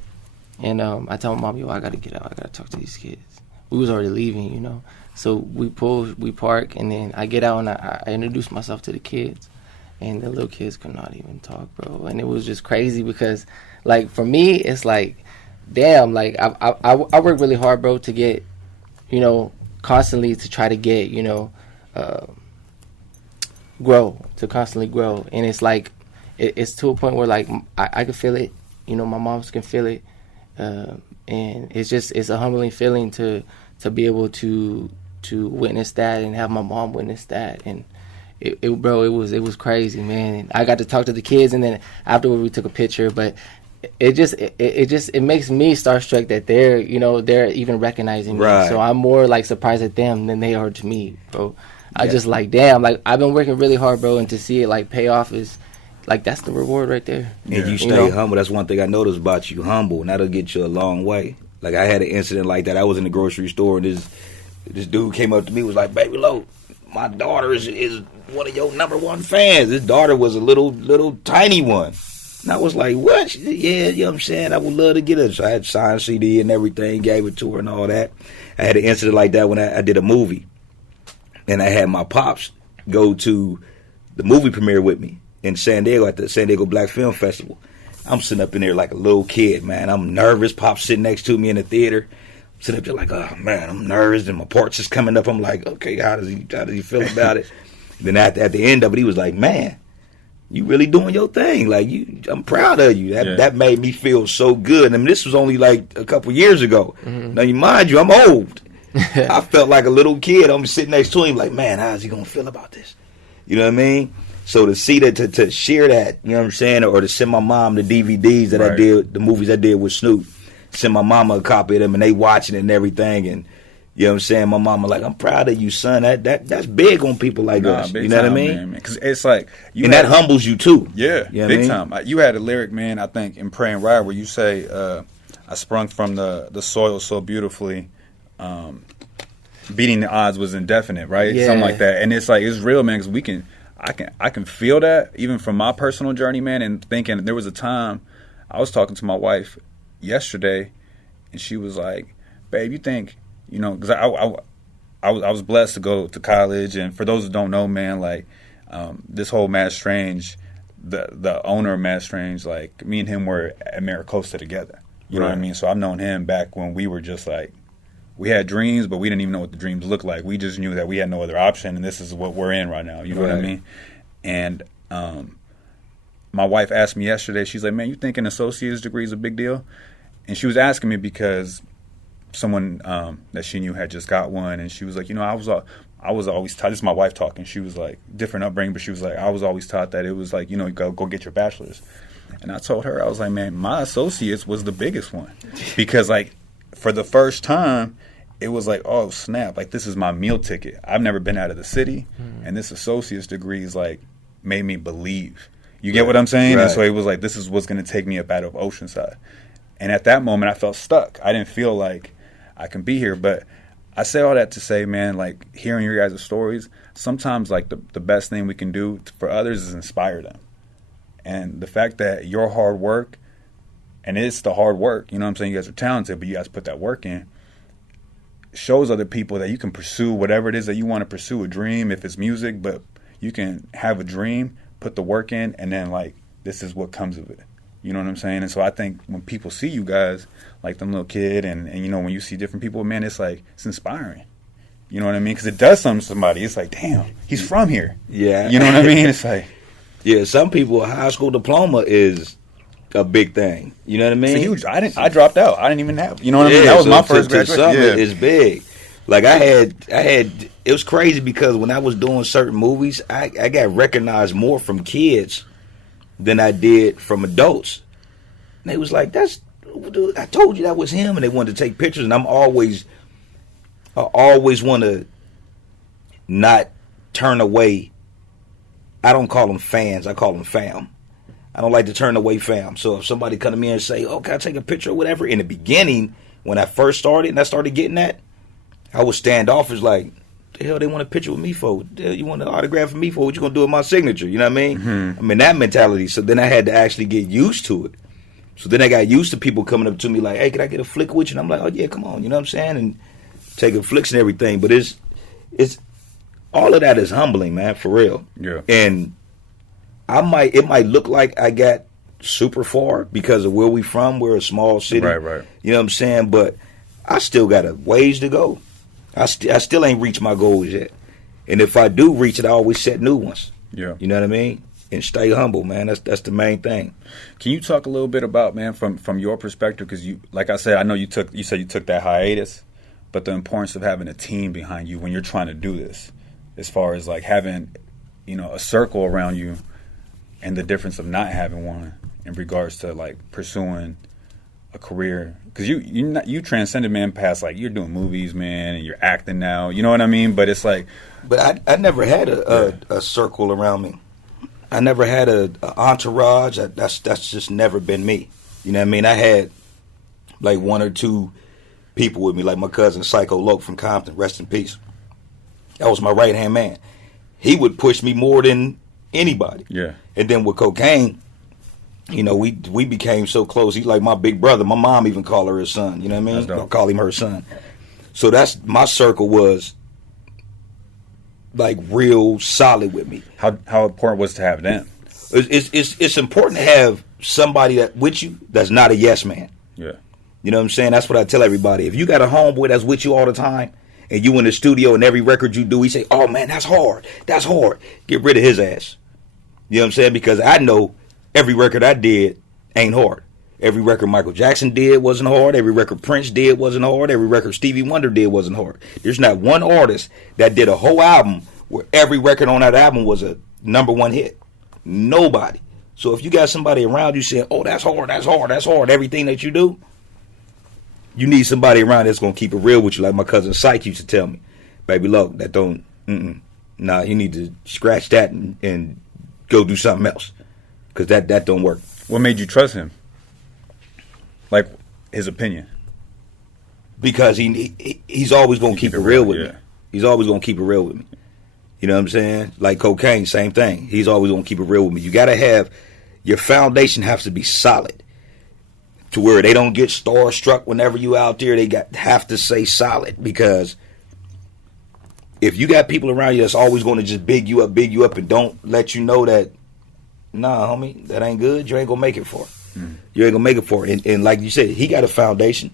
and I tell my mom, yo, I gotta get out. I gotta talk to these kids. We was already leaving, you know, so we park, and then I get out and I introduce myself to the kids. And the little kids could not even talk, bro. And it was just crazy because, like, for me, it's like, damn, like, I work really hard, bro, to get, you know, constantly to try to get, you know, constantly grow. And it's like, it's to a point where, like, I can feel it, you know, my moms can feel it. And it's a humbling feeling to be able to witness that and have my mom witness that. And it was crazy, man. And I got to talk to the kids, and then afterward we took a picture. But it makes me starstruck that they're even recognizing me. Right. So I'm more like surprised at them than they are to me, bro. I just like, damn, like I've been working really hard, bro, and to see it like pay off is like, that's the reward right there. And you stay humble. That's one thing I noticed about you, humble, and that'll get you a long way. Like I had an incident like that. I was in the grocery store and this dude came up to me, was like, "Babee Loc, my daughter is one of your #1 fans." His daughter was a little tiny one. And I was like, "What?" She said, "Yeah, you know what I'm saying? I would love to get her." So I had signed CD and everything, gave it to her and all that. I had an incident like that when I did a movie. And I had my pops go to the movie premiere with me in San Diego at the San Diego Black Film Festival. I'm sitting up in there like a little kid, man. I'm nervous. Pop's sitting next to me in the theater. I'm sitting up there like, oh, man, I'm nervous. And my parts is coming up. I'm like, okay, how does he feel about it? Then at the end of it, he was like, man, you really doing your thing. Like, I'm proud of you. That made me feel so good. I mean, this was only like a couple years ago. Mm-hmm. Now, you mind you, I'm old. I felt like a little kid. I'm sitting next to him like, man, how's he going to feel about this? You know what I mean? So to see that, to share that, you know what I'm saying, or to send my mom the DVDs that I did, the movies I did with Snoop, send my mama a copy of them, and they watching it and everything, and you know what I'm saying, my mama like, I'm proud of you, son. That's big on people like us. You know what I mean? Because it's like, that humbles you too. Yeah, you know big time. You had a lyric, man, I think in Pray and Ride, where you say, "I sprung from the soil so beautifully." Beating the odds was indefinite, right? Yeah. Something like that. And it's like, it's real, man, because I can feel that even from my personal journey, man, and thinking there was a time I was talking to my wife yesterday and she was like, babe, you think, because I was blessed to go to college, and for those who don't know, man, like this whole MadStrange, the owner of MadStrange, like me and him were at Maricosta together. You know what I mean? So I've known him back when we were just like, we had dreams, but we didn't even know what the dreams looked like. We just knew that we had no other option, and this is what we're in right now. You know what I mean? And my wife asked me yesterday, she's like, man, you think an associate's degree is a big deal? And she was asking me because someone that she knew had just got one, and she was like, I was always taught, this is my wife talking, she was like, different upbringing, but she was like, I was always taught that it was like, go get your bachelor's. And I told her, I was like, man, my associate's was the biggest one. Because like, for the first time, it was like, oh, snap, like this is my meal ticket. I've never been out of the city, and this associate's degree is like made me believe. You get what I'm saying? Right. And so it was like, this is what's going to take me up out of Oceanside. And at that moment, I felt stuck. I didn't feel like I can be here. But I say all that to say, man, like hearing your guys' stories, sometimes like the best thing we can do for others is inspire them. And the fact that your hard work, and it's the hard work, you know what I'm saying? You guys are talented, but you guys put that work in, shows other people that you can pursue whatever it is that you want to pursue, a dream, if it's music, but you can have a dream, put the work in, and then like, this is what comes of it. You know what I'm saying? And so I think when people see you guys, like them little kid, and when you see different people, man, it's like, it's inspiring. You know what I mean? Because it does something to somebody. It's like, damn, he's from here. Yeah. You know what I mean? It's like, yeah, some people, a high school diploma is a big thing. You know what I mean? It's huge. I dropped out. I didn't even have. You know what I mean? That was my first graduation. Yeah, it's big. Like I had. It was crazy because when I was doing certain movies, I got recognized more from kids than I did from adults. And they was like, I told you that was him, and they wanted to take pictures. And I always want to not turn away. I don't call them fans. I call them fam. I don't like to turn away fam. So if somebody come to me and say, oh, can I take a picture or whatever? In the beginning, when I first started and I started getting that, I was standoffish like, the hell they want a picture with me for? The hell you want an autograph from me for? What you going to do with my signature? You know what I mean? Mm-hmm. I mean, that mentality. So then I had to actually get used to it. So then I got used to people coming up to me like, hey, can I get a flick with you? And I'm like, oh, yeah, come on. You know what I'm saying? And taking flicks and everything. But it's all of that is humbling, man, for real. Yeah. And it might look like I got super far because of where we from. We're a small city. Right. You know what I'm saying? But I still got a ways to go. I still ain't reached my goals yet. And if I do reach it, I always set new ones. Yeah. You know what I mean? And stay humble, man. That's the main thing. Can you talk a little bit about, man, from your perspective? Because you, like I said, I know you said you took that hiatus, but the importance of having a team behind you when you're trying to do this, as far as like having, a circle around you, and the difference of not having one. in regards to like pursuing a career? Because you transcended, man, past like you're doing movies, man, and you're acting now. You know what I mean? But it's like, but I never had a circle around me. I never had a entourage. That's just never been me. You know what I mean? I had like one or two people with me, like my cousin Psycho Loc from Compton, rest in peace. That was my right hand man. He would push me more than anybody. Yeah. And then with cocaine, you know, we became so close. He's like my big brother. My mom even called her his son. You know what I mean? I'll call him her son. So that's my circle was like real solid with me. How important was it to have them? It's important to have somebody that with you that's not a yes man. Yeah. You know what I'm saying? That's what I tell everybody. If you got a homeboy that's with you all the time, and you in the studio and every record you do, he say, "Oh man, that's hard. That's hard." Get rid of his ass. You know what I'm saying? Because I know every record I did ain't hard. Every record Michael Jackson did wasn't hard. Every record Prince did wasn't hard. Every record Stevie Wonder did wasn't hard. There's not one artist that did a whole album where every record on that album was a #1 hit. Nobody. So if you got somebody around you saying, "Oh, that's hard, that's hard, that's hard," everything that you do, you need somebody around that's going to keep it real with you. Like my cousin Syke used to tell me, "Babee Loc, that don't, nah, you need to scratch that and go do something else. Because that don't work." What made you trust him? Like, his opinion? Because he's always going to keep it real with me. He's always going to keep it real with me. You know what I'm saying? Like cocaine, same thing. He's always going to keep it real with me. You got to have, your foundation has to be solid. To where they don't get starstruck whenever you out there. They have to stay solid, because if you got people around you that's always going to just big you up, and don't let you know that, nah, homie, that ain't good. You ain't gonna make it for it. You ain't gonna make it for it. And like you said, he got a foundation.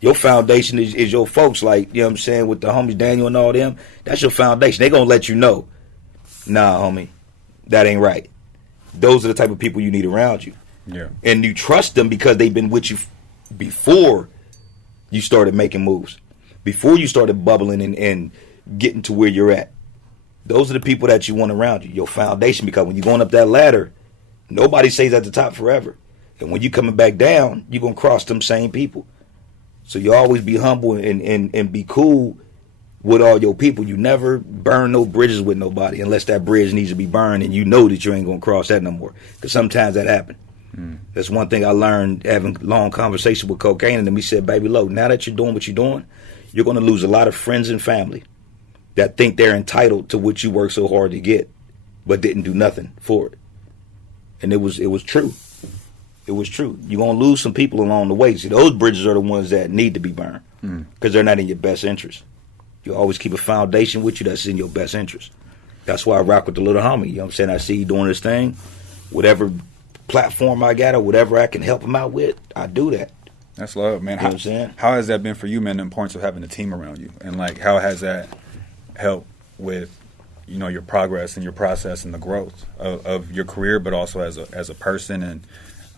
Your foundation is your folks. Like, you know what I'm saying, with the homies Daniel and all them. That's your foundation. They gonna let you know, nah, homie, that ain't right. Those are the type of people you need around you. Yeah. And you trust them because they've been with you before you started making moves, before you started bubbling and getting to where you're at. Those are the people that you want around you, your foundation, because when you're going up that ladder, nobody stays at the top forever. And when you're coming back down, you're going to cross them same people. So you always be humble and be cool with all your people. You never burn no bridges with nobody unless that bridge needs to be burned and you know that you ain't going to cross that no more. Because sometimes that happens. That's one thing I learned having long conversation with cocaine, and then he said, "Babee Loc, now that you're doing what you're doing, you're going to lose a lot of friends and family that think they're entitled to what you work so hard to get, but didn't do nothing for it." And it was true. It was true. You're going to lose some people along the way. See, those bridges are the ones that need to be burned because they're not in your best interest. You always keep a foundation with you that's in your best interest. That's why I rock with the little homie. You know what I'm saying? I see you doing this thing. Whatever platform I got or whatever I can help him out with, I do that. That's love, man. You know what I'm saying? How has that been for you, man, the importance of having a team around you? And, like, how has that helped with, you know, your progress and your process and the growth of your career, but also as a person? And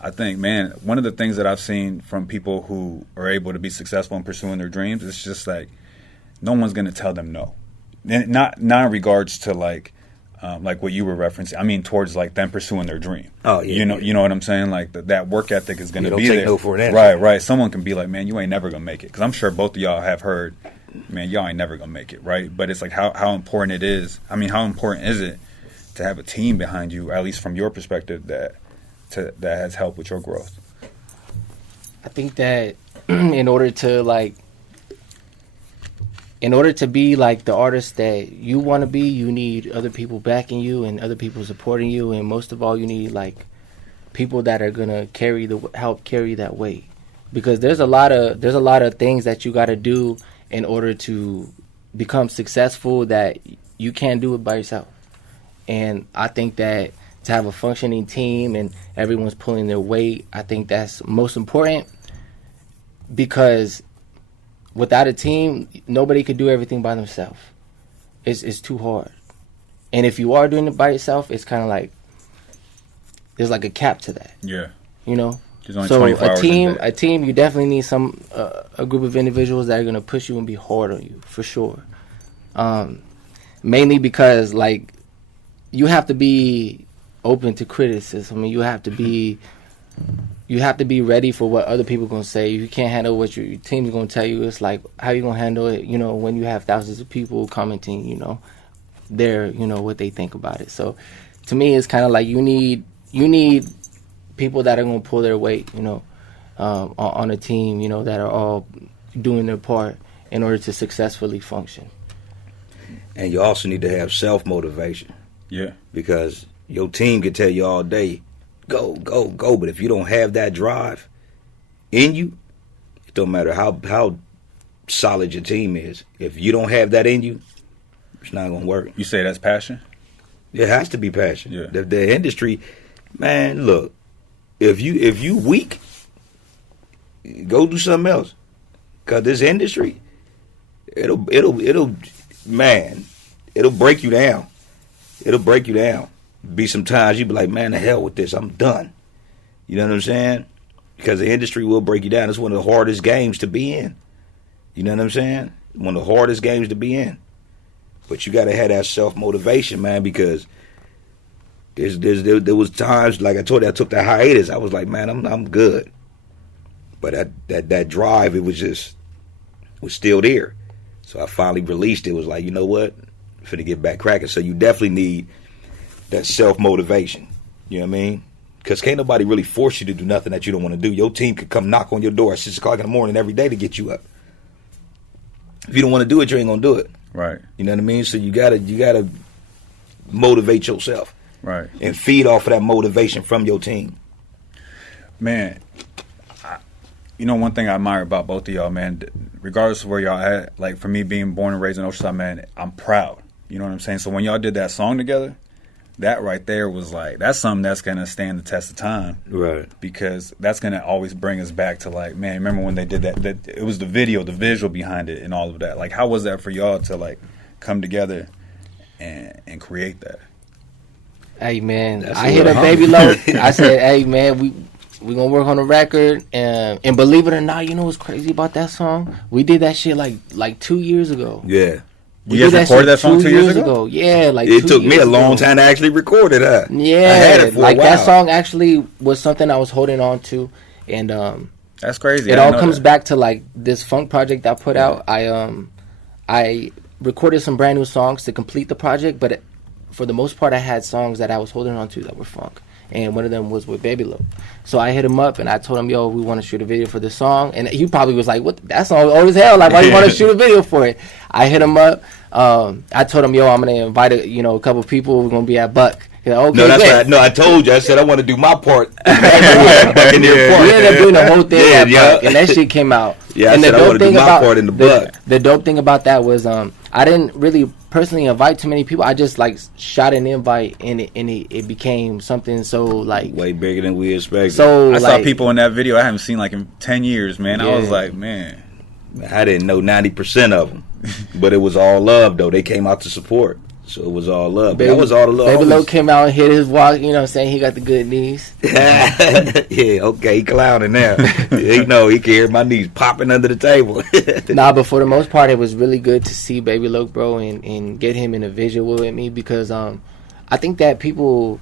I think, man, one of the things that I've seen from people who are able to be successful in pursuing their dreams is just, like, no one's going to tell them no. And not in regards to, like what you were referencing. I mean, towards like them pursuing their dream. Oh yeah. You know what I'm saying? Like that work ethic is going to be there. No for an answer. Right. Someone can be like, "Man, you ain't never gonna make it." Because I'm sure both of y'all have heard, "Man, y'all ain't never gonna make it." Right. But it's like how important it is. I mean, how important is it to have a team behind you, at least from your perspective, that has helped with your growth? I think that in order to be like the artist that you want to be, you need other people backing you and other people supporting you, and most of all, you need like people that are gonna help carry that weight. Because there's a lot of things that you got to do in order to become successful that you can't do it by yourself. And I think that to have a functioning team and everyone's pulling their weight, I think that's most important, because without a team, nobody could do everything by themselves. It's too hard. And if you are doing it by yourself, it's kind of like there's like a cap to that. Yeah. You know? So a team, you definitely need a group of individuals that are going to push you and be hard on you, for sure. Mainly because, like, you have to be open to criticism. You have to be you have to be ready for what other people gonna say. If you can't handle what your team's gonna tell you, it's like, how you gonna handle it, when you have thousands of people commenting, their, what they think about it. So to me, it's kind of like you need people that are gonna pull their weight, on a team, that are all doing their part in order to successfully function. And you also need to have self-motivation. Yeah. Because your team can tell you all day, go, go, go. But if you don't have that drive in you, it don't matter how solid your team is. If you don't have that in you, it's not going to work. You say that's passion? It has to be passion. Yeah. The industry, man, look, if you weak, go do something else. Because this industry, it'll break you down. It'll break you down. Be some times you be like, man, the hell with this. I'm done. You know what I'm saying? Because the industry will break you down. It's one of the hardest games to be in. You know what I'm saying? One of the hardest games to be in. But you got to have that self-motivation, man, because there was times, like I told you, I took that hiatus. I was like, man, I'm good. But that drive, it was still there. So I finally released it. It was like, you know what? I'm finna get back cracking. So you definitely need that self-motivation. You know what I mean? Because can't nobody really force you to do nothing that you don't want to do. Your team could come knock on your door at 6 o'clock in the morning every day to get you up. If you don't want to do it, you ain't going to do it. Right. You know what I mean? So you gotta motivate yourself. Right. And feed off of that motivation from your team. Man, one thing I admire about both of y'all, man, regardless of where y'all at, like for me being born and raised in Oceanside, man, I'm proud. You know what I'm saying? So when y'all did that song together, that right there was like, that's something that's going to stand the test of time. Right. Because that's going to always bring us back to like, man, remember when they did that it was the video, the visual behind it and all of that. Like, how was that for y'all to like come together and create that? Hey, man, I hit up Babee Loc. I said, hey, man, we gonna work on the record, and believe it or not, you know what's crazy about that song? We did that shit like 2 years ago. Yeah. You guys recorded that song 2 years ago? Yeah, like it took me a long time to actually record it, huh? Yeah, I had it for like a while. That song actually was something I was holding on to, and that's crazy. It all comes back to like this funk project I put out. I recorded some brand new songs to complete the project, but for the most part, I had songs that I was holding on to that were funk. And one of them was with Babee Loc. So I hit him up and I told him, yo, we want to shoot a video for this song. And he probably was like, what? That song old as hell. Like, why do you want to shoot a video for it? I hit him up. I told him, yo, I'm going to invite a couple people. We're going to be at Buck. Like, okay, no, that's right. No, I told you. I said I want to do my part. We ended up doing the whole thing at Buck. And that shit came out. Yeah, and I said I want to do my part in the Buck. The dope thing about that was I didn't really personally invite too many people. I just like shot an invite and it became something so like way bigger than we expected. So I saw people in that video I haven't seen like in 10 years, man. Yeah. I was like, man, I didn't know 90% of them, but it was all love though. They came out to support, so it was all love. That was all the love. Babee Loc came out and hit his walk. You know what I'm saying? He got the good knees. Yeah, okay, he clowning now. He know he can hear my knees popping under the table. Nah, but for the most part, it was really good to see Babee Loc, bro, and get him in a visual with me because I think that people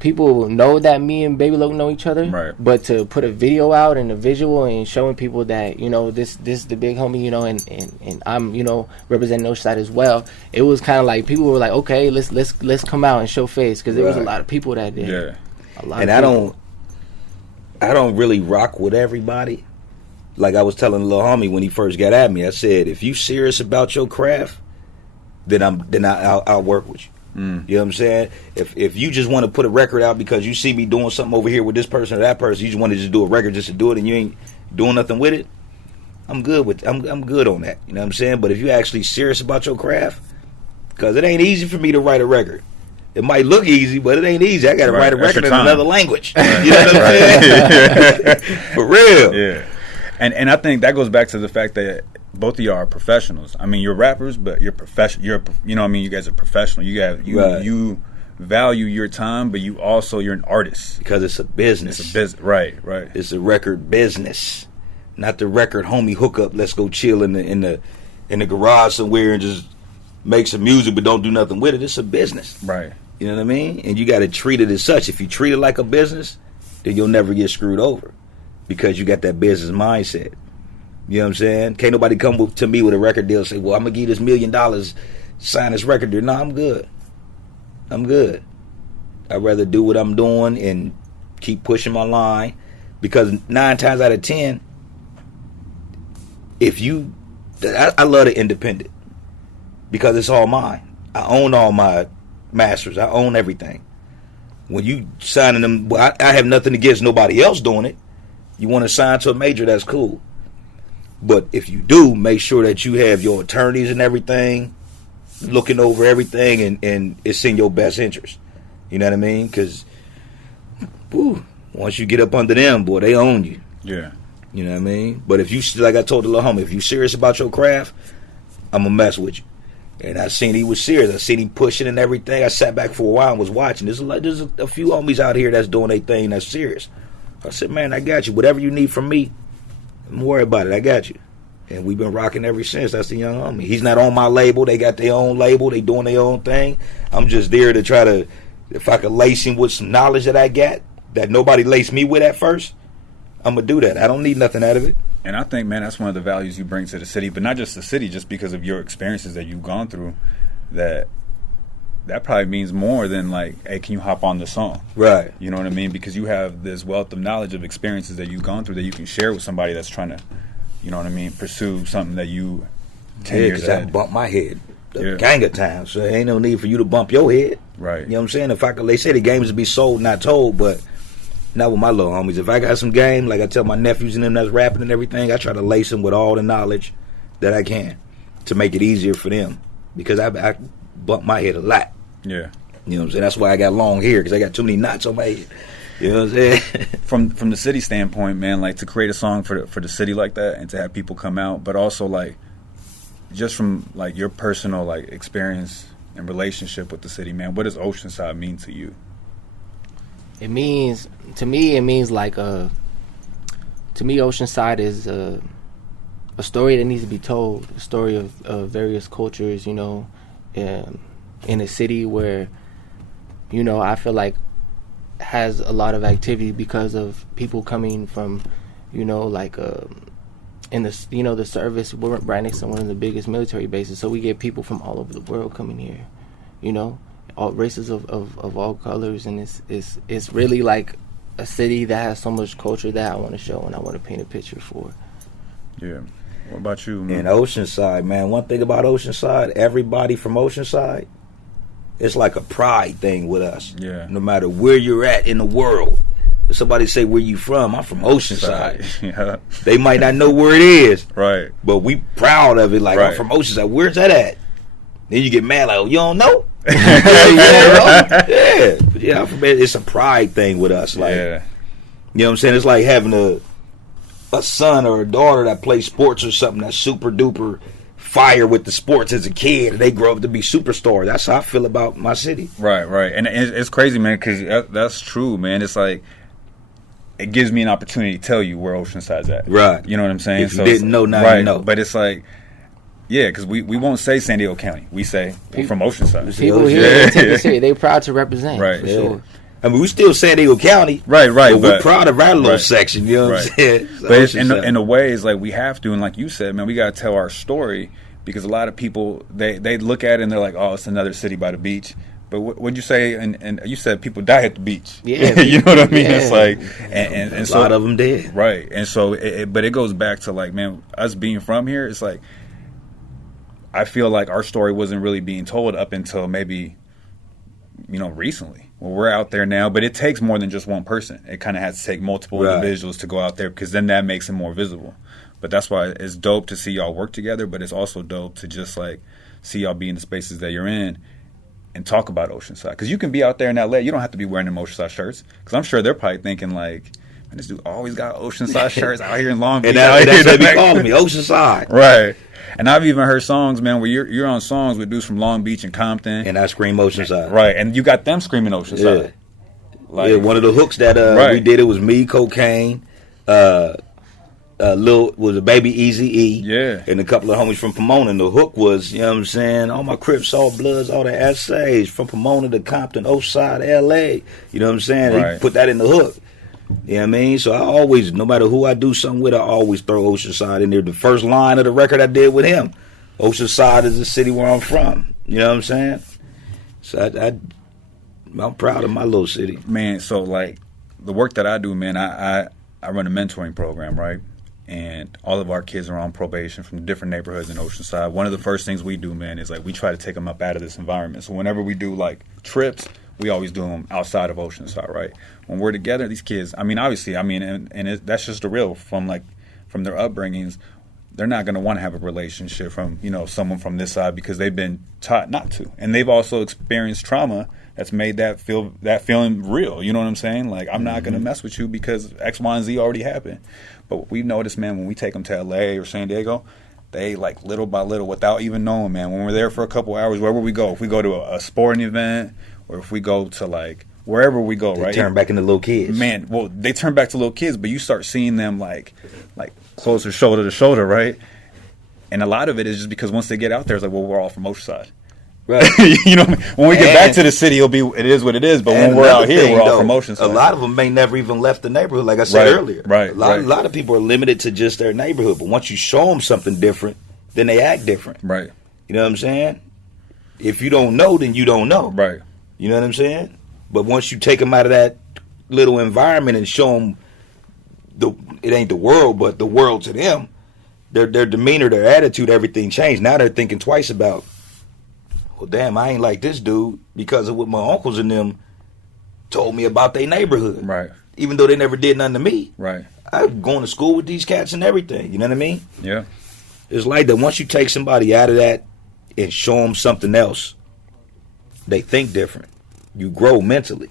know that me and Babee Loc know each other, right? But to put a video out and a visual and showing people that this the big homie, and I'm representing Oceanside as well. It was kind of like people were like, okay, let's come out and show face because there was a lot of people that did. Yeah, a lot. And I don't really rock with everybody. Like I was telling the little homie when he first got at me, I said, if you serious about your craft, then I'll work with you. You know what I'm saying? If you just want to put a record out because you see me doing something over here with this person or that person, you just want to just do a record just to do it and you ain't doing nothing with it, I'm good on that. You know what I'm saying? But if you actually serious about your craft, because it ain't easy for me to write a record. It might look easy, but it ain't easy. I got to write a record in another language. You know what I'm saying? For real. Yeah. And I think that goes back to the fact that both of y'all are professionals. I mean, you're rappers, but you're you know what I mean? You guys are professional. You value your time, but you're an artist. Because it's a business. It's a business. Right. It's a record business. Not the record homie hookup, let's go chill in the garage somewhere and just make some music but don't do nothing with it. It's a business. Right. You know what I mean? And you got to treat it as such. If you treat it like a business, then you'll never get screwed over because you got that business mindset. You know what I'm saying? Can't nobody come to me with a record deal and say, well, I'm going to give you this $1 million, sign this record deal. No, I'm good. I'd rather do what I'm doing and keep pushing my line, because 9 times out of 10, I love the independent because it's all mine. I own all my masters. I own everything. When you signing them, I have nothing against nobody else doing it. You want to sign to a major, that's cool. But if you do, make sure that you have your attorneys and everything looking over everything, and it's in your best interest. You know what I mean? Because once you get up under them, boy, they own you. Yeah. You know what I mean? But if you, like I told the little homie, if you serious about your craft, I'm going to mess with you. And I seen he was serious. I seen him pushing and everything. I sat back for a while and was watching. There's a few homies out here that's doing their thing that's serious. I said, man, I got you. Whatever you need from me, don't worry about it. I got you. And we've been rocking ever since. That's the young homie. He's not on my label. They got their own label. They doing their own thing. I'm just there to try to, if I could lace him with some knowledge that I got, that nobody laced me with at first, I'm going to do that. I don't need nothing out of it. And I think, man, that's one of the values you bring to the city, but not just the city, just because of your experiences that you've gone through, that probably means more than like, hey, can you hop on the song? Right. You know what I mean? Because you have this wealth of knowledge of experiences that you've gone through that you can share with somebody that's trying to, you know what I mean, pursue something that you 10 years because I ahead. bumped my head a gang of times, so there ain't no need for you to bump your head. Right. You know what I'm saying? If I could, they say the games would be sold, not told, but not with my little homies. If I got some game, like I tell my nephews and them that's rapping and everything, I try to lace them with all the knowledge that I can to make it easier for them, because I bump my head a lot. Yeah. You know what I'm saying? That's why I got long hair, because I got too many knots on my head. You know what I'm saying? From the city standpoint, man, like to create a song for the city like that and to have people come out, but also like just from like your personal like experience and relationship with the city, man, what does Oceanside mean to you? It means, to me, Oceanside is a story that needs to be told, a story of various cultures, you know, in a city where, you know, I feel like has a lot of activity because of people coming from, you know, like in the, you know, the service. We're right next to one of the biggest military bases, so we get people from all over the world coming here, you know, all races of all colors, and it's really like a city that has so much culture that I want to show and I want to paint a picture for. Yeah. What about you, man? In Oceanside, man, one thing about Oceanside, everybody from Oceanside, it's like a pride thing with us. Yeah. No matter where you're at in the world. If somebody say, where you from? I'm from Oceanside. Yeah. They might not know where it is. Right. But we proud of it. Like, right. I'm from Oceanside. Where's that at? Then you get mad like, oh, you don't know? Yeah, I'm from it. It's a pride thing with us. Like, yeah. You know what I'm saying? It's like having a son or a daughter that plays sports or something that's super duper fire with the sports as a kid, and they grow up to be superstars. That's how I feel about my city. Right. And it's crazy, man, because that's true, man. It's like, it gives me an opportunity to tell you where Oceanside's at. Right. You know what I'm saying? If you didn't know, now right, you know. But it's like, yeah, because we won't say San Diego County. We say we're from Oceanside. People here in the city, they're proud to represent. Right. For Yeah. sure. I mean, we still San Diego County. Right. But we're proud of our little section. You know what right. I'm saying? But it's in a way, it's like we have to, and like you said, man, we got to tell our story, because a lot of people, they look at it and they're like, oh, it's another city by the beach. But what'd you say? And you said people die at the beach. Yeah. You know what I mean? Yeah. It's like, and a so, lot of them dead. Right. And so, but it goes back to like, man, us being from here, it's like, I feel like our story wasn't really being told up until maybe, you know, recently. Well, we're out there now, but it takes more than just one person. It kind of has to take multiple individuals to go out there, because then that makes it more visible. But that's why it's dope to see y'all work together, but it's also dope to just like see y'all be in the spaces that you're in and talk about Oceanside. Because you can be out there in LA, you don't have to be wearing them Oceanside shirts, because I'm sure they're probably thinking like, man, this dude always got Oceanside shirts out here in Long Beach. And that's what they be calling me, Oceanside. Right. And I've even heard songs, man, where you're on songs with dudes from Long Beach and Compton. And I scream Oceanside. Right. And you got them screaming Oceanside. Yeah. Like, one of the hooks that we did, it was me, Cocaine, Lil was a Baby Easy E, yeah, and a couple of homies from Pomona. And the hook was, you know what I'm saying, all my Crips, all Bloods, all the essays from Pomona to Compton, Oceanside, LA. You know what I'm saying? Right. They put that in the hook. You know what I mean? So I always, no matter who I do something with, I always throw Oceanside in there. The first line of the record I did with him, Oceanside is the city where I'm from. You know what I'm saying? So I'm proud of my little city. Man, so like the work that I do, man, I run a mentoring program, right? And all of our kids are on probation from different neighborhoods in Oceanside. One of the first things we do, man, is like we try to take them up out of this environment. So whenever we do like trips, we always do them outside of Oceanside, right? When we're together, these kids, I mean, obviously, I mean, and that's just the real from their upbringings. They're not going to want to have a relationship from, you know, someone from this side because they've been taught not to. And they've also experienced trauma that's made that feeling real. You know what I'm saying? Like, I'm not going to mess with you because X, Y, and Z already happened. But we've noticed, man, when we take them to L.A. or San Diego, they, like, little by little, without even knowing, man, when we're there for a couple hours, wherever we go, if we go to a sporting event or if we go to, like, wherever we go, They right? turn back into little kids. Man, well, they turn back to little kids, but you start seeing them, like closer shoulder to shoulder, right? And a lot of it is just because once they get out there, it's like, well, we're all from Oceanside. Right. You know what I mean? When we get back to the city, it is what it is. But when we're out here, we're all from Oceanside. A lot of them may never even left the neighborhood, like I said earlier. Right. A lot of people are limited to just their neighborhood. But once you show them something different, then they act different. Right. You know what I'm saying? If you don't know, then you don't know. Right. You know what I'm saying? But once you take them out of that little environment and show them it ain't the world, but the world to them, their demeanor, their attitude, everything changed. Now they're thinking twice about, well, damn, I ain't like this dude because of what my uncles and them told me about their neighborhood. Right. Even though they never did nothing to me. Right. I'm going to school with these cats and everything. You know what I mean? Yeah. It's like that once you take somebody out of that and show them something else, they think different. You grow mentally.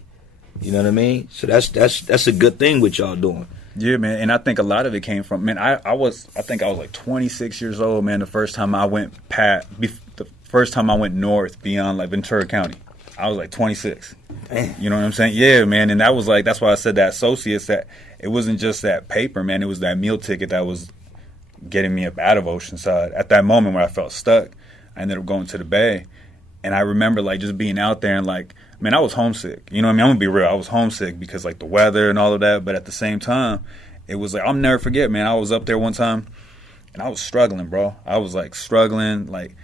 You know what I mean? So that's a good thing what y'all doing. Yeah, man, and I think a lot of it came from, man, I think I was like 26 years old, man, the first time I went north beyond like Ventura County. I was like 26. Damn. You know what I'm saying? Yeah, man, and that was like, that's why I said that associates, that it wasn't just that paper, man, it was that meal ticket that was getting me up out of Oceanside. At that moment where I felt stuck, I ended up going to the Bay, and I remember like just being out there and like, man, I was homesick. You know what I mean? I'm going to be real. I was homesick because, like, the weather and all of that. But at the same time, it was like, I'll never forget, man. I was up there one time, and I was struggling, bro. I was, like, struggling. Like,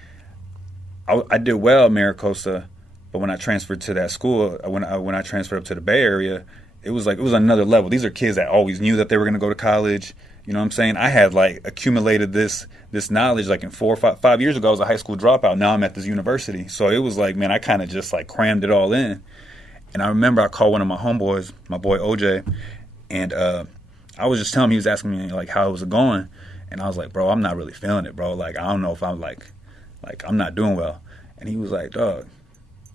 I did well at Maricosta, but when I transferred to that school, when I transferred up to the Bay Area, it was another level. These are kids that always knew that they were going to go to college. You know what I'm saying? I had, like, accumulated this knowledge, like, in 4 or 5 years ago, I was a high school dropout. Now I'm at this university. So it was like, man, I kind of just, like, crammed it all in. And I remember I called one of my homeboys, my boy OJ, and I was just telling him, he was asking me, like, how it was going. And I was like, bro, I'm not really feeling it, bro. Like, I don't know if I'm, like I'm not doing well. And he was like, dog,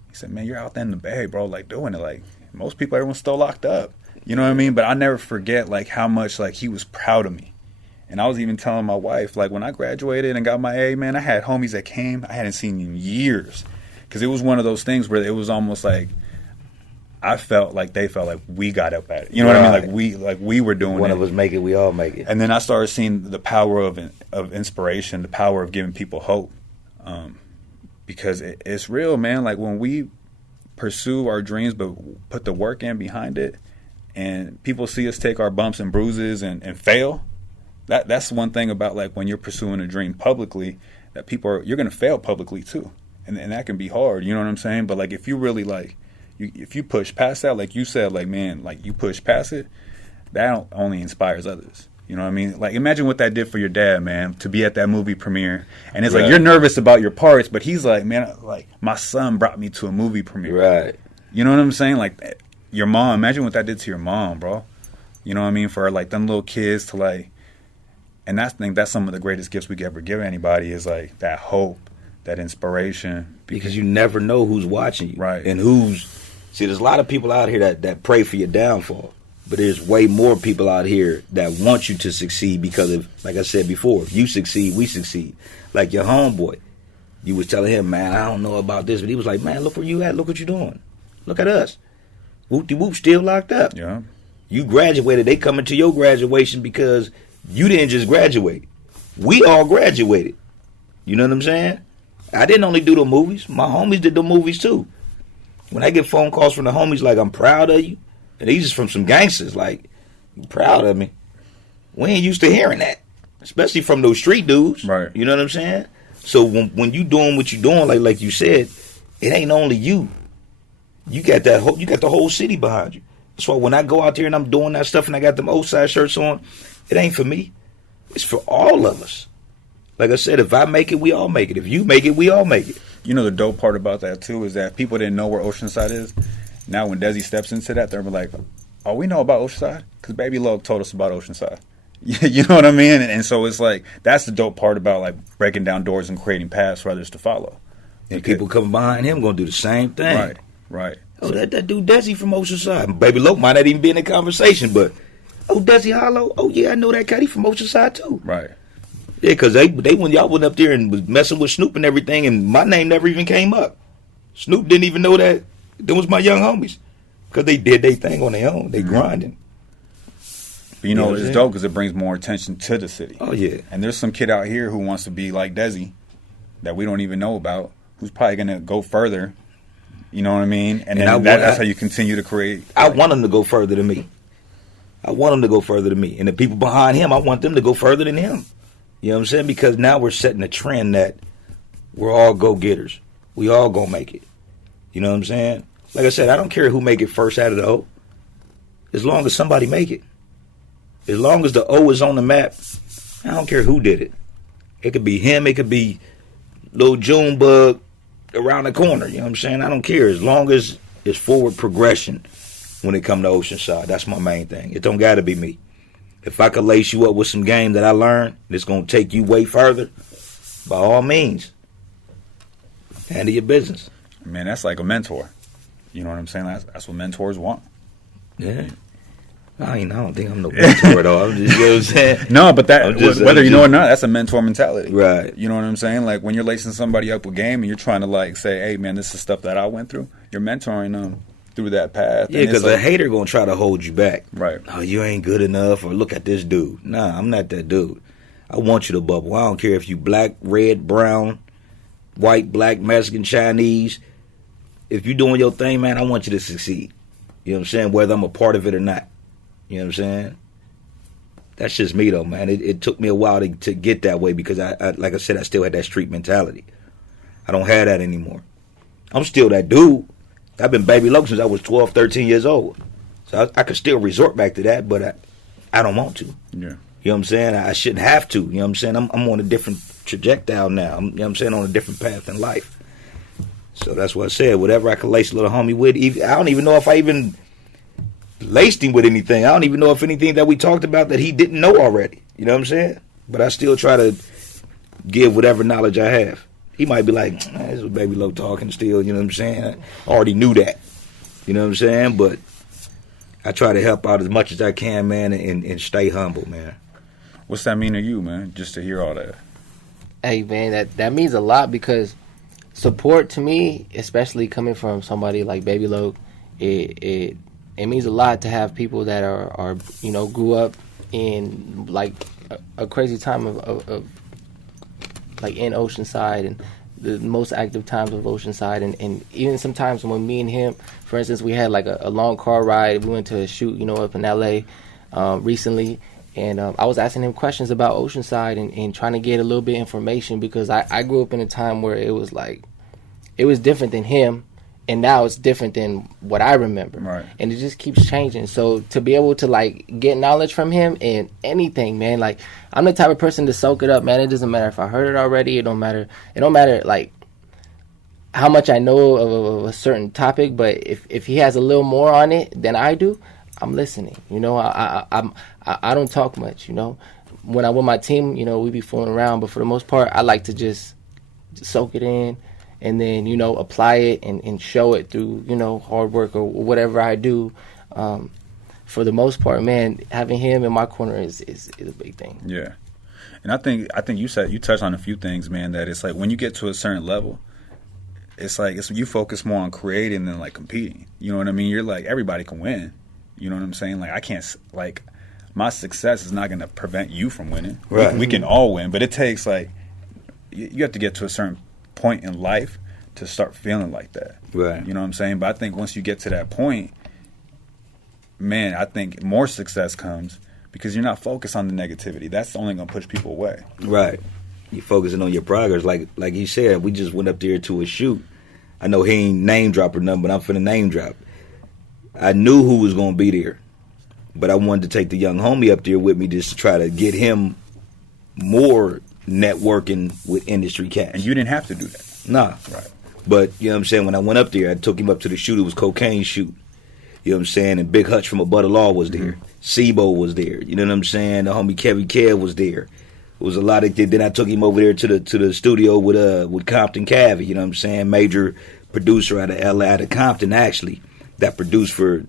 he said, man, you're out there in the Bay, bro, like, doing it. Like, most people, everyone's still locked up. You know what I mean? But I never forget, like, how much, like, he was proud of me. And I was even telling my wife, like, when I graduated and got my A, man, I had homies that came I hadn't seen in years. Because it was one of those things where it was almost like I felt like they felt like we got up at it. You know what I mean? Like we were doing it. One of us make it, we all make it. And then I started seeing the power of inspiration, the power of giving people hope. Because it's real, man. Like, when we pursue our dreams but put the work in behind it, and people see us take our bumps and bruises and fail, that's one thing about, like, when you're pursuing a dream publicly, that you're going to fail publicly too. And that can be hard, you know what I'm saying? But, like, if you really, like, if you push past that, like you said, like, man, like, you push past it, that only inspires others. You know what I mean? Like, imagine what that did for your dad, man, to be at that movie premiere. And it's like, you're nervous about your parts, but he's like, man, like, my son brought me to a movie premiere. Right. You know what I'm saying? Like, your mom, imagine what that did to your mom, bro. You know what I mean? For, like, them little kids to, like, and I think that's some of the greatest gifts we could ever give anybody, is, like, that hope, that inspiration. Because you never know who's watching you. Right. And see, there's a lot of people out here that pray for your downfall. But there's way more people out here that want you to succeed because of, like I said before, if you succeed, we succeed. Like your homeboy. You was telling him, man, I don't know about this. But he was like, man, look where you at. Look what you're doing. Look at us. Whoop-de-whoop, still locked up. Yeah. You graduated. They coming to your graduation because you didn't just graduate. We all graduated. You know what I'm saying? I didn't only do the movies. My homies did the movies too. When I get phone calls from the homies like, I'm proud of you. And these is from some gangsters. Like, You proud of me? We ain't used to hearing that, especially from those street dudes. Right. You know what I'm saying? So when you doing what you doing, like you said, it ain't only you. You got the whole city behind you. That's why when I go out there and I'm doing that stuff and I got them Oceanside shirts on, it ain't for me. It's for all of us. Like I said, if I make it, we all make it. If you make it, we all make it. You know the dope part about that too is that people didn't know where Oceanside is. Now when Dezzy steps into that, they're like, "Oh, we know about Oceanside because Babee Loc told us about Oceanside." You know what I mean? And so it's like that's the dope part about like breaking down doors and creating paths for others to follow. And people coming behind him gonna do the same thing. Right. Oh, that dude Dezzy from Oceanside. Babee Loc might not even be in the conversation, but Dezzy Hollow. Oh yeah, I know that cat. He from Oceanside too. Right. Yeah, because they when y'all went up there and was messing with Snoop and everything, and my name never even came up. Snoop didn't even know that them was my young homies because they did their thing on their own. They grinding. But you know it's dope because it brings more attention to the city. Oh yeah. And there's some kid out here who wants to be like Dezzy that we don't even know about, who's probably gonna go further. You know what I mean? And then that's how you continue to create. I want him to go further than me. And the people behind him, I want them to go further than him. You know what I'm saying? Because now we're setting a trend that we're all go-getters. We all gonna make it. You know what I'm saying? Like I said, I don't care who make it first out of the O. As long as somebody make it. As long as the O is on the map, I don't care who did it. It could be him. It could be Lil Junebug around the corner. You know what I'm saying? I don't care. As long as it's forward progression when it come to Oceanside. That's my main thing. It don't got to be me. If I could lace you up with some game that I learned that's going to take you way further, by all means, handle your business. Man, that's like a mentor. You know what I'm saying? That's what mentors want. Yeah. I don't think I'm no mentor at all. I'm just, you know what I'm saying? No, but whether you know or not, that's a mentor mentality. Right. You know what I'm saying? Like when you're lacing somebody up with game and you're trying to like say, hey, man, this is stuff that I went through. You're mentoring them through that path. Yeah, because a hater going to try to hold you back. Right. Oh, you ain't good enough, or look at this dude. Nah, I'm not that dude. I want you to bubble. I don't care if you black, red, brown, white, black, Mexican, Chinese. If you doing your thing, man, I want you to succeed. You know what I'm saying? Whether I'm a part of it or not. You know what I'm saying? That's just me, though, man. It took me a while to get that way because, I like I said, I still had that street mentality. I don't have that anymore. I'm still that dude. I've been Babee Loc since I was 12, 13 years old. So I could still resort back to that, but I don't want to. Yeah. You know what I'm saying? I shouldn't have to. You know what I'm saying? I'm on a different trajectory now. You know what I'm saying? On a different path in life. So that's what I said. Whatever I could lace a little homie with, I don't even know if I even laced him with anything. I don't even know if anything that we talked about that he didn't know already. You know what I'm saying? But I still try to give whatever knowledge I have. He might be like, this is Babee Loc talking still, you know what I'm saying? I already knew that. You know what I'm saying? But I try to help out as much as I can, man, and stay humble, man. What's that mean to you, man, just to hear all that? Hey, man, that means a lot because support to me, especially coming from somebody like Babee Loc, it means a lot to have people that are you know, grew up in like a crazy time of like in Oceanside and the most active times of Oceanside and even sometimes when me and him, for instance, we had like a long car ride. We went to a shoot, you know, up in LA recently, and I was asking him questions about Oceanside and trying to get a little bit of information because I grew up in a time where it was like it was different than him. And now it's different than what I remember. Right. And it just keeps changing. So to be able to, like, get knowledge from him and anything, man, like, I'm the type of person to soak it up, man. It doesn't matter if I heard it already. It don't matter, like, how much I know of a certain topic. But if he has a little more on it than I do, I'm listening. You know, I don't talk much, you know. When I'm with my team, you know, we be fooling around. But for the most part, I like to just soak it in. And then, you know, apply it and show it through, you know, hard work or whatever I do. For the most part, man, having him in my corner is a big thing. Yeah. And I think you touched on a few things, man, that it's like when you get to a certain level, it's like you focus more on creating than like competing. You know what I mean? You're like, everybody can win. You know what I'm saying? Like, I can't, like, my success is not going to prevent you from winning. Right. We can all win, but it takes, like, you have to get to a certain point in life to start feeling like that. Right. You know what I'm saying? But I think once you get to that point, man, I think more success comes because you're not focused on the negativity. That's only going to push people away. Right. You're focusing on your progress. Like you said, we just went up there to a shoot. I know he ain't name drop or nothing, but I'm finna name drop. I knew who was going to be there, but I wanted to take the young homie up there with me just to try to get him more networking with industry cats. And you didn't have to do that. Nah. Right. But, you know what I'm saying, when I went up there, I took him up to the shoot. It was Cocaine shoot. You know what I'm saying? And Big Hutch from A Butter Law was there. Sebo was there. You know what I'm saying? The homie Kevin Kev was there. It was a lot of. Then I took him over there to the studio with Compton Cavy. You know what I'm saying? Major producer out of LA, out of Compton actually, that produced for,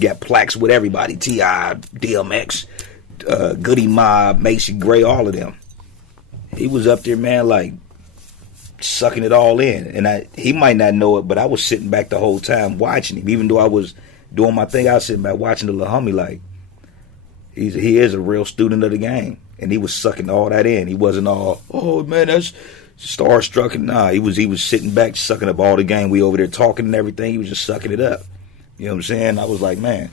got plaques with everybody. T.I., DMX, Goody Mob, Macy Gray, all of them. He was up there, man, like sucking it all in. And he might not know it, but I was sitting back the whole time watching him. Even though I was doing my thing, I was sitting back watching the little homie like, he is a real student of the game. And he was sucking all that in. He wasn't all, oh man, that's starstruck. And nah, he was sitting back sucking up all the game. We over there talking and everything. He was just sucking it up. You know what I'm saying? I was like, man,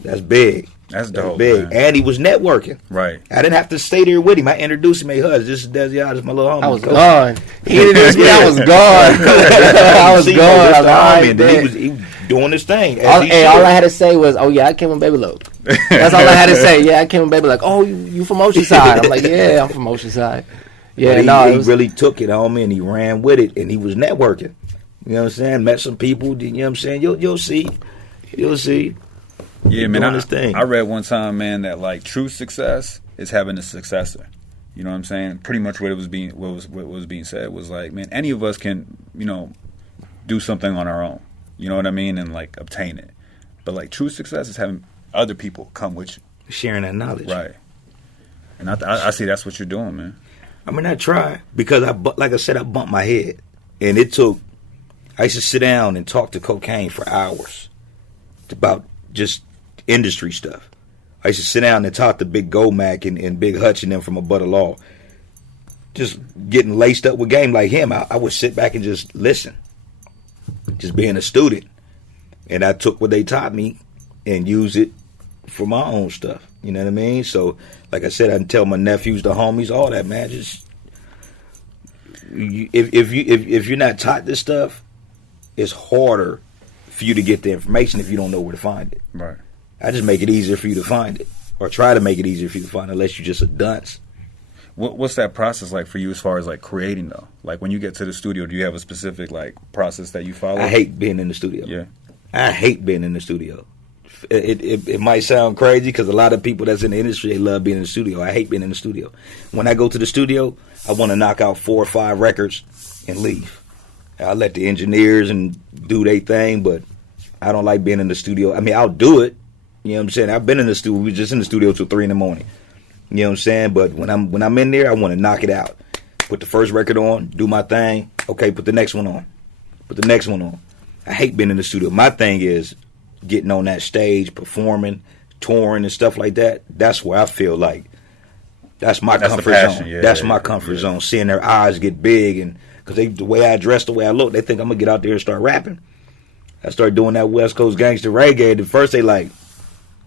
that's big. That's dope, big. man. And he was networking. Right. I didn't have to stay there with him. I introduced him. Hey, Huz, this is Dezzy. This is my little homie. I was gone. He introduced me. I was gone. I was gone. I was like, he was doing his thing. All I had to say was, oh yeah, I came with Babee Loc. That's all I had to say. Yeah, I came with Babee Loc. Oh, you from Oceanside? I'm like, yeah, I'm from Oceanside. Yeah, he really took it, homie, and he ran with it, and he was networking. You know what I'm saying? Met some people. You know what I'm saying? You'll see. You'll see. Yeah, man. I read one time, man, that like true success is having a successor. You know what I'm saying? Pretty much what was being said was like, man, any of us can, do something on our own. You know what I mean? And like obtain it. But like true success is having other people come with you, sharing that knowledge. Right. And I see that's what you're doing, man. I mean, I try because like I said, I bumped my head, and I used to sit down and talk to Cocaine for hours about just industry stuff. I used to sit down and talk to Big Gomac and Big Hutch and them from A Butter Law, just getting laced up with game like him. I would sit back and just listen, just being a student, and I took what they taught me and use it for my own stuff. You know what I mean? So, like I said, I can tell my nephews, the homies, all that, man. Just if you're not taught this stuff, it's harder for you to get the information if you don't know where to find it. Right. I just make it easier for you to find it, or try to make it easier for you to find it, unless you're just a dunce. What's that process like for you as far as like creating though? Like when you get to the studio, do you have a specific like process that you follow? I hate being in the studio. Yeah. I hate being in the studio. It might sound crazy because a lot of people that's in the industry, they love being in the studio. I hate being in the studio. When I go to the studio, I want to knock out 4 or 5 records and leave. I let the engineers and do their thing, but I don't like being in the studio. I mean, I'll do it. You know what I'm saying? I've been in the studio. We were just in the studio till 3 a.m. You know what I'm saying? But when I'm in there, I want to knock it out. Put the first record on, do my thing. Okay, put the next one on. Put the next one on. I hate being in the studio. My thing is getting on that stage, performing, touring and stuff like that. That's where I feel like that's my comfort zone. Yeah, that's my comfort zone. Seeing their eyes get big, and because the way I dress, the way I look, they think I'm gonna get out there and start rapping. I started doing that West Coast gangster reggae. At first they like,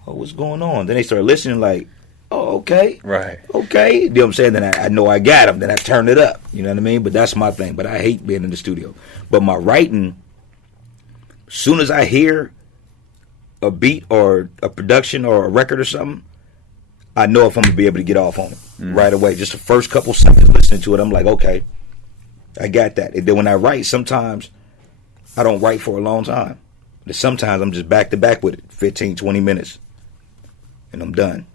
oh, what's going on? Then they start listening like, oh, okay. Right. Okay. You know what I'm saying? Then I know I got them. Then I turn it up. You know what I mean? But that's my thing. But I hate being in the studio. But my writing, as soon as I hear a beat or a production or a record or something, I know if I'm going to be able to get off on it right away. Just the first couple seconds listening to it, I'm like, okay, I got that. And then when I write, sometimes I don't write for a long time. Sometimes I'm just back to back with it, 15, 20 minutes, and I'm done.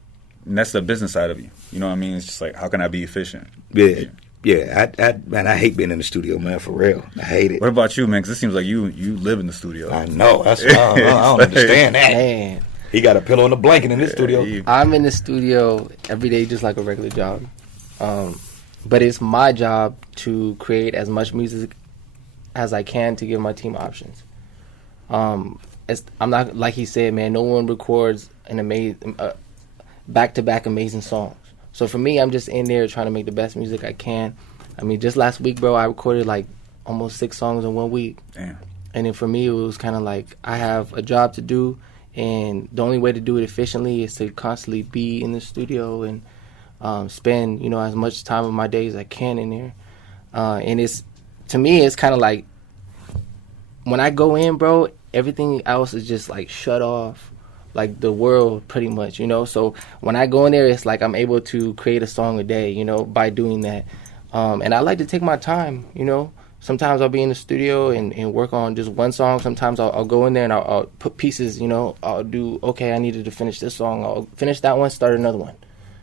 And that's the business side of you. You know what I mean? It's just like, how can I be efficient? Yeah. Man, I hate being in the studio, man, for real. I hate it. What about you, man? Because it seems like you live in the studio. I know. I don't understand that. Man. He got a pillow and a blanket in this studio. I'm in the studio every day just like a regular job. But it's my job to create as much music as I can to give my team options. I'm not, like he said, man, no one records an amazing back-to-back amazing songs. So for me, I'm just in there trying to make the best music I can. I mean, just last week, bro, I recorded like almost 6 songs in 1 week. Damn. And then for me, it was kind of like I have a job to do, and the only way to do it efficiently is to constantly be in the studio and spend, you know, as much time of my day as I can in there. And it's, to me, it's kind of like when I go in, bro, everything else is just like shut off, like the world pretty much, you know. So when I go in there, it's like I'm able to create a song a day, you know, by doing that. And I like to take my time, you know. Sometimes I'll be in the studio and work on just one song. Sometimes I'll go in there and I'll put pieces, you know. I'll do, okay, I needed to finish this song. I'll finish that one, start another one.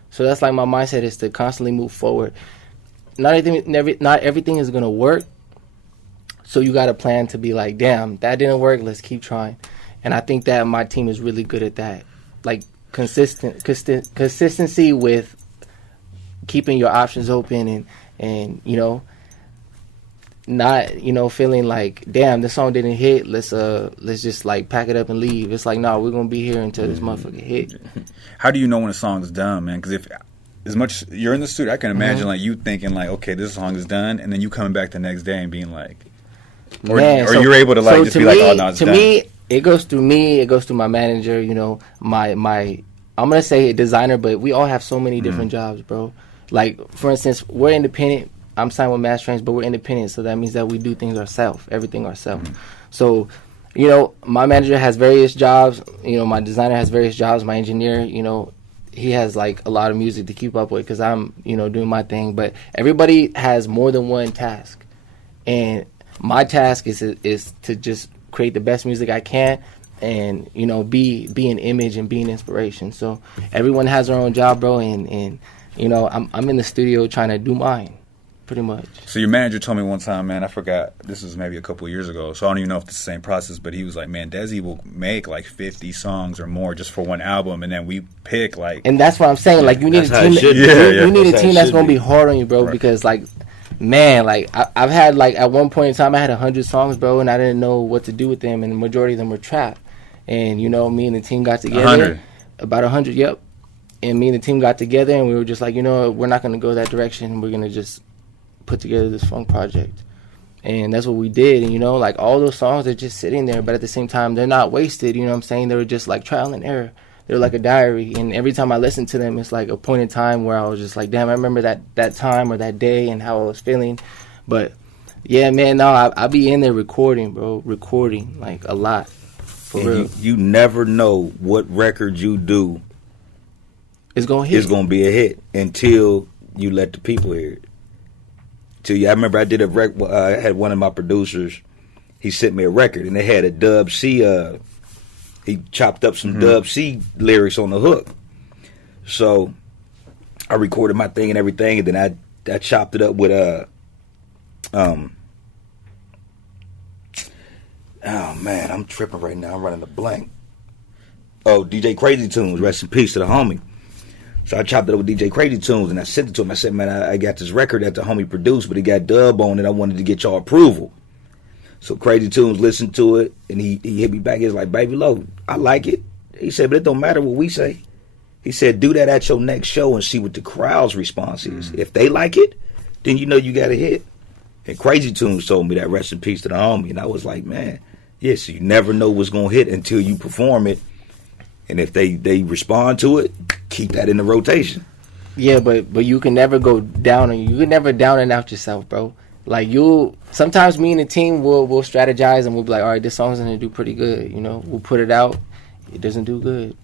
So that's like my mindset, is to constantly move forward. Not everything is going to work. So you got to plan to be like, damn, that didn't work. Let's keep trying. And I think that my team is really good at that. Like consistency with keeping your options open and you know, not, you know, feeling like, damn, this song didn't hit, let's just like pack it up and leave. It's like, no, we're gonna be here until this motherfucker hit. How do you know when a song is done, man? Because if as much you're in the studio, I can imagine like you thinking like, okay, this song is done, and then you coming back the next day and being like, or you're able to like just be like, oh no, it's done. To me, it goes through me, it goes through my manager, you know, my I'm gonna say a designer, but we all have so many different jobs, bro. Like, for instance, we're independent. I'm signed with MadStrange, but we're independent, so that means that we do things ourselves, everything ourselves. So, you know, my manager has various jobs. You know, my designer has various jobs. My engineer, you know, he has like a lot of music to keep up with because I'm, you know, doing my thing. But everybody has more than one task, and my task is to just create the best music I can, and you know, be an image and be an inspiration. So everyone has their own job, bro, and you know, I'm in the studio trying to do mine. Pretty much. So your manager told me one time, man, I forgot, this was maybe a couple of years ago, so I don't even know if it's the same process, but he was like, man, Dezzy will make like 50 songs or more just for one album, and then we pick like... And that's what I'm saying, like, you need a team, you need a team that's going to be hard on you, bro, because like, man, like, I've had like, at one point in time, I had 100 songs, bro, and I didn't know what to do with them, and the majority of them were trap. And, you know, me and the team got together. 100? About 100, yep. And me and the team got together, and we were just like, you know, we're not going to go that direction, we're going to just put together this funk project. And that's what we did. And you know, like, all those songs are just sitting there, but at the same time they're not wasted, you know what I'm saying? They were just like trial and error. They're like a diary, and every time I listen to them, it's like a point in time where I was just like, damn, I remember that time or that day and how I was feeling. But yeah, man, no, I be in there recording, bro, like a lot, for and real. You never know what record you do It's gonna hit. It's gonna be a hit until you let the people hear it. I remember I did I had one of my producers, he sent me a record, and they had a Dub C, he chopped up some Dub C lyrics on the hook. So I recorded my thing and everything, and then I chopped it up with oh man, I'm tripping right now, I'm running a blank. Oh, DJ Crazy Tunes, rest in peace to the homie. So I chopped it up with DJ Crazy Tunes, and I sent it to him. I said, man, I got this record that the homie produced, but it got dub on it. I wanted to get y'all approval. So Crazy Tunes listened to it, and he hit me back. He was like, Babee Loc, I like it. He said, but it don't matter what we say. He said, do that at your next show and see what the crowd's response is. If they like it, then you know you got a hit. And Crazy Tunes told me that, rest in peace to the homie. And I was like, man, yes, you never know what's going to hit until you perform it. And if they respond to it, keep that in the rotation. Yeah, but you can never go down on you. You can never down and out yourself, bro. Like, sometimes me and the team will strategize, and we'll be like, all right, this song's gonna do pretty good, you know. We'll put it out, it doesn't do good,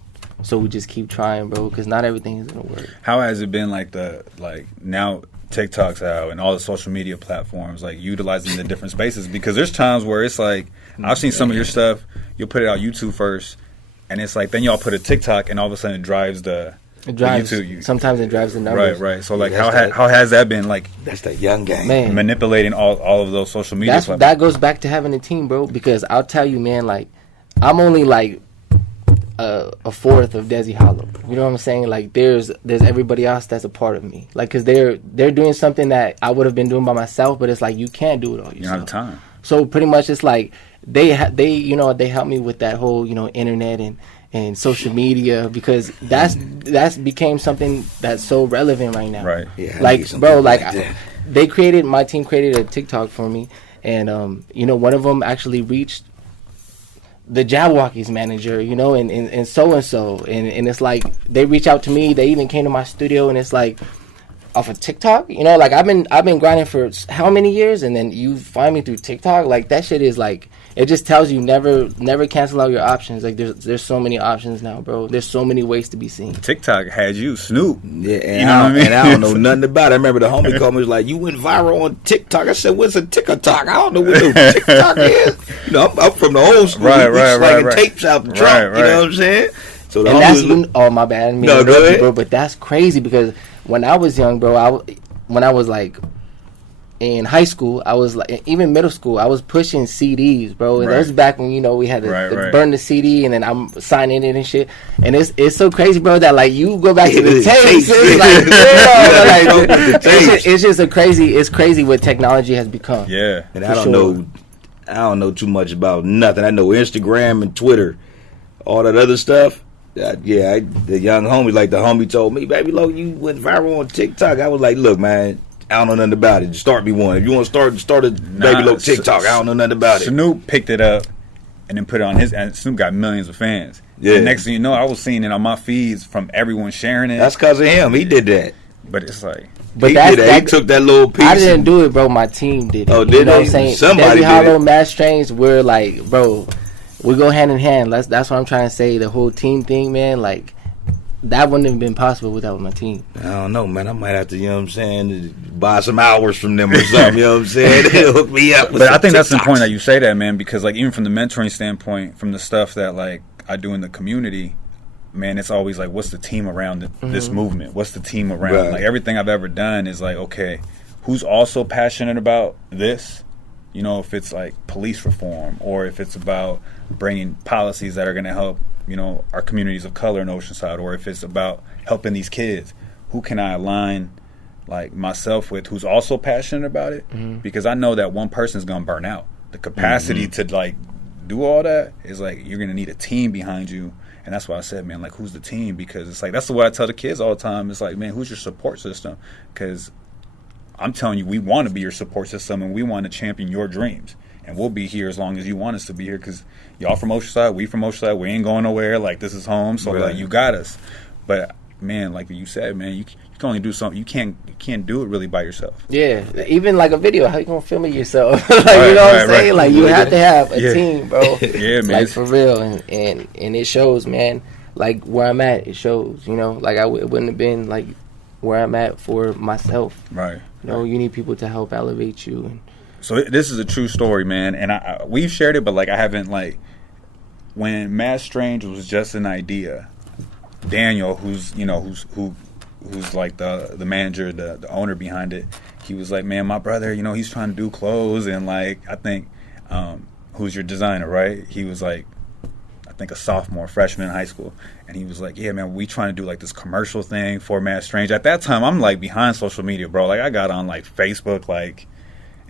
so we just keep trying, bro, because not everything is gonna work. How has it been like now TikTok's out and all the social media platforms, like utilizing the different spaces? Because there's times where it's like, I've seen some of your stuff, you'll put it out YouTube first, and it's like, then y'all put a TikTok, and all of a sudden it drives YouTube. Sometimes it drives the numbers. Right. So like, how has that been? Like, that's that young game, man. Manipulating all of those social media platforms. That goes back to having a team, bro. Because I'll tell you, man, like, I'm only like a fourth of Dezzy Hollow. You know what I'm saying? Like, there's everybody else that's a part of me. Like, because they're doing something that I would have been doing by myself, but it's like, you can't do it all yourself. You don't have time. So pretty much, it's like they help me with that whole, you know, internet and social media, because that's became something that's so relevant right now. Right. Yeah, like, bro, like my team created a TikTok for me, and you know, one of them actually reached the Jabberwockies manager, you know, and so and so, and it's like they reach out to me. They even came to my studio, and it's like off of TikTok, you know, like I've been grinding for how many years, and then you find me through TikTok. Like that shit is like, it just tells you never cancel out your options. Like there's so many options now, bro. There's so many ways to be seen. TikTok had you Snoop. Yeah, and you know what I mean? And I don't know nothing about it. I remember the homie called me, was like, "You went viral on TikTok." I said, "What's a TikTok? I don't know what no TikTok is." You know, I'm from the old school. Right. Tapes out the trunk. You know what I'm saying? So the and that's was, oh my bad, I mean, no, go ahead, bro. But that's crazy because when I was young, bro, when I was like in high school, I was like, even middle school, I was pushing CDs, bro. And that was back when, you know, we had to burn the CD, and then I'm signing it and shit. And it's so crazy, bro, that like you go back to the tapes. It's just it's crazy what technology has become. Yeah, and I don't know too much about nothing. I know Instagram and Twitter, all that other stuff. The young homie, like the homie told me, "Babee Loc, you went viral on TikTok." I was like, "Look, man, I don't know nothing about it. Start me one. If you want to start a Babee Loc TikTok, I don't know nothing about it." Snoop picked it up and then put it on his, and Snoop got millions of fans. Yeah. And next thing you know, I was seeing it on my feeds from everyone sharing it. That's because of him. He did that. But it's like, he took that little piece. I didn't do it, bro. My team did it. Oh, did they? Somebody did it. MadStrange, we're like, bro, we go hand in hand. That's what I'm trying to say. The whole team thing, man, like, that wouldn't have been possible without my team. I don't know, man. I might have to, you know what I'm saying, buy some hours from them or something, you know what I'm saying? Hook me up with But I think TikToks. that's important that you say that, man, because, like, even from the mentoring standpoint, from the stuff that, like, I do in the community, man, it's always like, what's the team around this movement? What's the team around? Right. Like, everything I've ever done is like, okay, who's also passionate about this? You know, if it's like police reform, or if it's about bringing policies that are going to help, you know, our communities of color in Oceanside, or if it's about helping these kids, who can I align like myself with who's also passionate about it? Because I know that one person's going to burn out. The capacity to like do all that is like, you're going to need a team behind you. And that's why I said, man, like, who's the team? Because it's like, that's the way I tell the kids all the time. It's like, man, who's your support system? Because I'm telling you, we want to be your support system, and we want to champion your dreams. And we'll be here as long as you want us to be here, because y'all from Oceanside, we from Oceanside, we ain't going nowhere. Like, this is home, so like, you got us. But man, like you said, man, you can only do something. You can't do it really by yourself. Yeah, even like a video, how you gonna film it yourself? Like, you know what I'm saying? Like, you have to have a team, bro. Yeah, man. Like, for real, and it shows, man. Like, where I'm at, it shows. You know, like, it wouldn't have been like where I'm at for myself. Right. You know, you need people to help elevate you. And so this is a true story, man, and we've shared it, but like, I haven't, like, when MadStrange was just an idea, Daniel, who's like the manager, the owner behind it, he was like, man, my brother, you know, he's trying to do clothes, and like, I think, who's your designer, right? He was like, I think a sophomore, freshman in high school, and he was like, yeah, man, we trying to do like this commercial thing for MadStrange. At that time, I'm like behind social media, bro. Like, I got on like Facebook like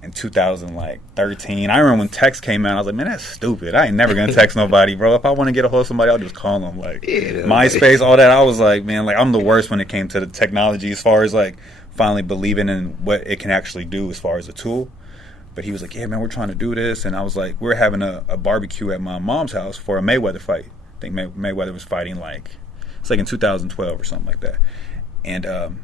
in 2013. I remember when text came out, I was like, man, that's stupid. I ain't never gonna text nobody, bro. If I want to get a hold of somebody, I'll just call them. Like, MySpace, all that. I was like, man, like, I'm the worst when it came to the technology, as far as like finally believing in what it can actually do as far as a tool. But he was like, yeah, man, we're trying to do this. And I was like, we're having a barbecue at my mom's house for a Mayweather fight. I think Mayweather was fighting it's like in 2012 or something like that. And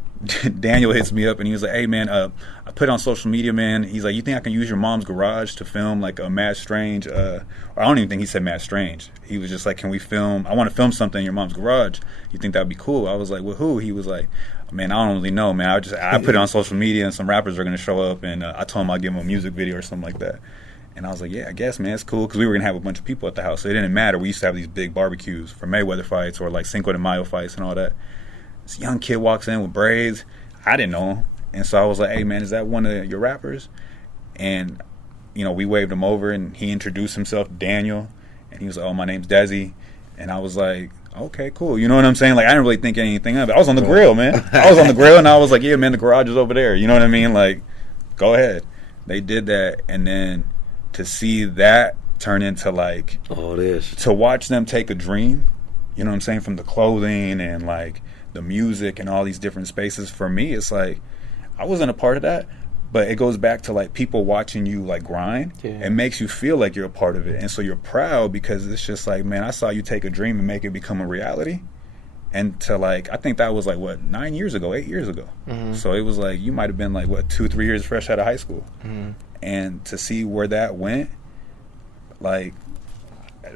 Daniel hits me up and he was like, hey, man, I put it on social media, man. He's like, you think I can use your mom's garage to film like a MadStrange? Or I don't even think he said MadStrange. He was just like, can we film? I want to film something in your mom's garage. You think that'd be cool? I was like, well, who? He was like, man, I don't really know, man. I put it on social media and some rappers are going to show up, and I told him I'd give him a music video or something like that. And I was like, yeah, I guess, man, it's cool, because we were going to have a bunch of people at the house, so it didn't matter. We used to have these big barbecues for Mayweather fights or like Cinco de Mayo fights and all that. This young kid walks in with braids. I didn't know him. And so I was like, hey, man, is that one of your rappers? And, you know, we waved him over, and he introduced himself, Daniel. And he was like, oh, my name's Dezzy. And I was like, okay, cool. You know what I'm saying? Like, I didn't really think anything of it. I was on the grill, man. I was on the grill, and I was like, yeah, man, the garage is over there. You know what I mean? Like, go ahead. They did that, and then to see that turn into, like, all this. To watch them take a dream, you know what I'm saying, from the clothing and, like, the music and all these different spaces, for me, it's like, I wasn't a part of that, But it goes back to like people watching you like grind. It makes you feel like you're a part of it, and so you're proud because it's just like, man, I saw you take a dream and make it become a reality. And to like, I think that was like what 8 years ago. So it was like you might have been like what 2-3 years fresh out of high school, and to see where that went, like.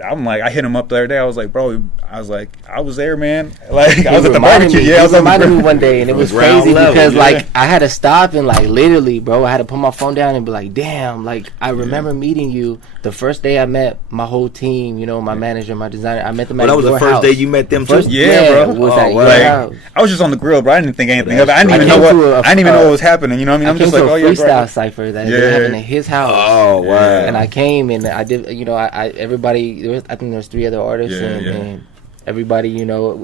I'm like, I hit him up the other day. I was like, bro, I was there, man. Like, I was at the barbecue. Yeah, he reminded me one day, and it was crazy because, like, I had to stop and, like, literally, bro, I had to put my phone down and be like, damn, like, I remember meeting you the first day I met my whole team, you know, my manager, my designer. I met them at that was the first day you met them, too? Yeah, bro. Was I was just on the grill, bro. I didn't think anything of it. I didn't even know what was happening, you know what I mean? I'm just like, oh, yeah, freestyle cipher that they happened at his house. Oh, wow. And I came, and I did, you know, everybody... I think there's 3 other artists, and everybody, you know,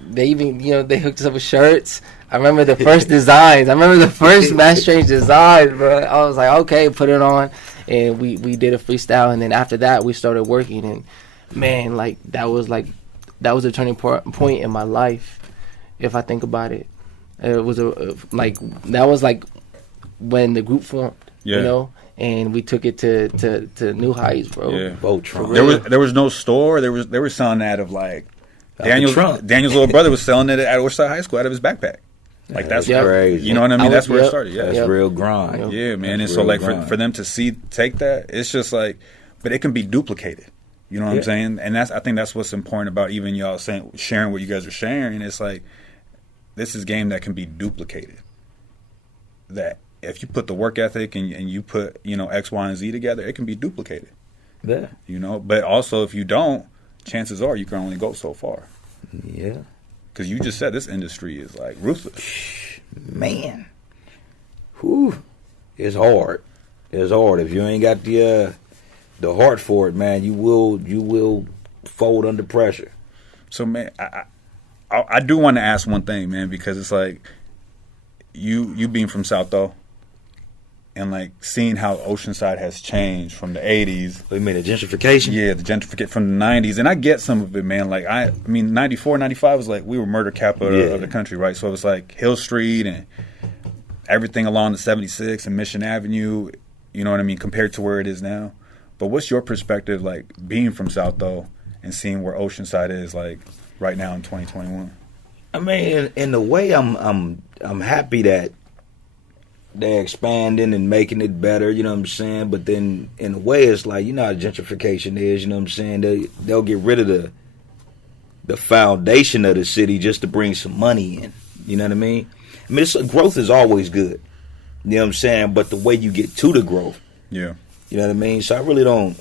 they even, you know, they hooked us up with shirts. I remember the first designs. I remember the first MadStrange design, bro. I was like, okay, put it on, and we did a freestyle, and then after that, we started working, and man, like that was a turning point in my life, if I think about it. It was that was like when the group formed, you know. And we took it to new heights, bro. Yeah. There was no store. They were selling that of like Daniel's little brother was selling it at Oceanside High School out of his backpack. Like that's crazy. You know what I mean? That's where it started. Yeah, that's real grind. Yeah, man. And so like for them to take that, it's just like, but it can be duplicated. You know what I'm saying? And I think that's what's important about even y'all sharing what you guys are sharing. It's like this is game that can be duplicated. That. If you put the work ethic and you put, you know, X, Y, and Z together, it can be duplicated. Yeah. You know, but also if you don't, chances are you can only go so far. Yeah. Because you just said this industry is like ruthless. Man. Whew. It's hard. It's hard. If you ain't got the heart for it, man, you will fold under pressure. So, man, I do want to ask one thing, man, because it's like you being from South though. And like seeing how Oceanside has changed from the 80s. You mean the gentrification? Yeah, the gentrification from the 90s. And I get some of it, man. Like, I mean, 94, 95 was like, we were murder capital of the country, right? So it was like Hill Street and everything along the 76 and Mission Avenue, you know what I mean, compared to where it is now. But what's your perspective, like, being from South, though, and seeing where Oceanside is, like, right now in 2021? I mean, in a way, I'm happy that they're expanding and making it better, you know what I'm saying? But then, in a way, it's like, you know how gentrification is, you know what I'm saying? They'll get rid of the foundation of the city just to bring some money in, you know what I mean? I mean, growth is always good, you know what I'm saying? But the way you get to the growth, you know what I mean? So I really don't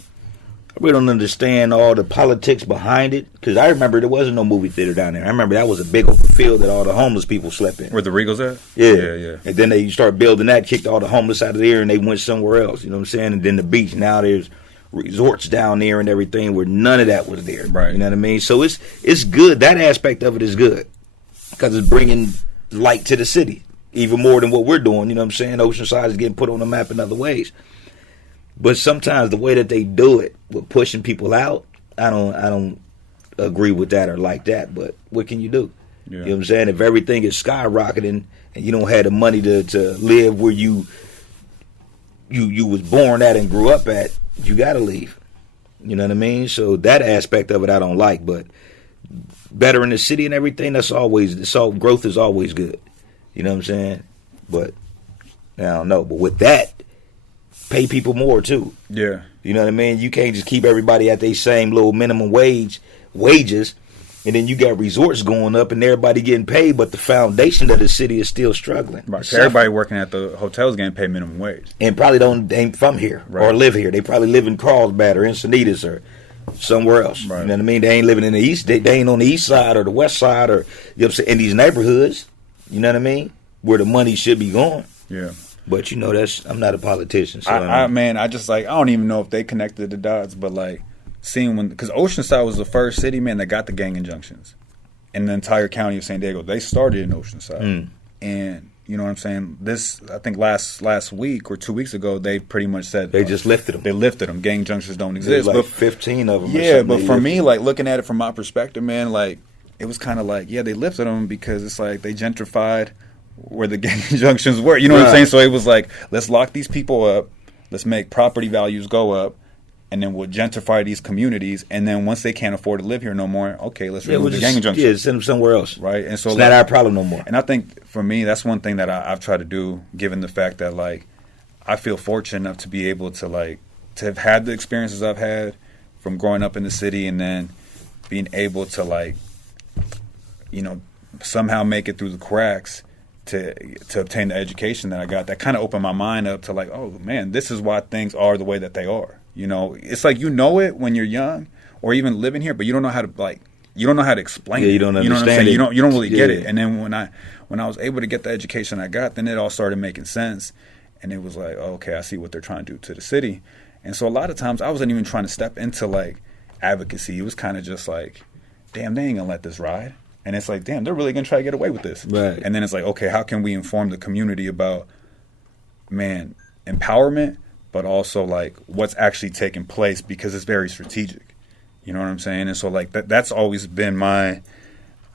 understand all the politics behind it, because I remember there wasn't no movie theater down there. I remember that was a big open field that all the homeless people slept in. Where the Regals at? Yeah. And then they started building that, kicked all the homeless out of there, and they went somewhere else, you know what I'm saying? And then the beach, now there's resorts down there and everything where none of that was there. Right. You know what I mean? So it's good. That aspect of it is good, because it's bringing light to the city, even more than what we're doing, you know what I'm saying? Oceanside is getting put on the map in other ways. But sometimes the way that they do it with pushing people out, I don't agree with that or like that. But what can you do? Yeah. You know what I'm saying? If everything is skyrocketing and you don't have the money to live where you was born at and grew up at, you got to leave. You know what I mean? So that aspect of it I don't like. But better in the city and everything, growth is always good. You know what I'm saying? But I don't know. But with that, pay people more too. Yeah. You know what I mean? You can't just keep everybody at their same little minimum wages, and then you got resorts going up and everybody getting paid, but the foundation of the city is still struggling. Right. So everybody working at the hotels getting paid minimum wage. And probably ain't from here or live here. They probably live in Carlsbad or Encinitas or somewhere else. Right. You know what I mean? They ain't living in the east. They ain't on the east side or the west side, or, you know what I'm saying, in these neighborhoods. You know what I mean? Where the money should be going. Yeah. But you know, I'm not a politician. So I don't even know if they connected the dots, but like seeing because Oceanside was the first city, man, that got the gang injunctions in the entire county of San Diego. They started in Oceanside, and you know what I'm saying. This, I think last week or 2 weeks ago, they pretty much said they just lifted them. They lifted them. Gang injunctions don't exist. Like 15 of them. Yeah, but for me, like looking at it from my perspective, man, like it was kind of like they lifted them because it's like they gentrified. where the gang junctions were. You know what I'm saying? So it was like, let's lock these people up, let's make property values go up, and then we'll gentrify these communities. And then once they can't afford to live here no more, okay, let's remove the gang junctions. Yeah, send them somewhere else. Right? And so it's not our problem no more. And I think for me, that's one thing that I've tried to do, given the fact that like I feel fortunate enough to be able to like to have had the experiences I've had from growing up in the city, and then being able to like, you know, somehow make it through the cracks to obtain the education that I got. That kind of opened my mind up to like, oh man, this is why things are the way that they are. You know, it's like, you know it when you're young or even living here, but you don't know how to like, you don't know how to explain it. You don't understand, you know what I'm saying? it. You don't really get it. And then when I was able to get the education I got, then it all started making sense. And it was like, oh, okay, I see what they're trying to do to the city. And so a lot of times I wasn't even trying to step into like advocacy. It was kind of just like, damn, they ain't gonna let this ride. And it's like, damn, they're really gonna try to get away with this. Right. And then it's like, okay, how can we inform the community about, man, empowerment, but also like what's actually taking place, because it's very strategic. You know what I'm saying? And so like that's always been my,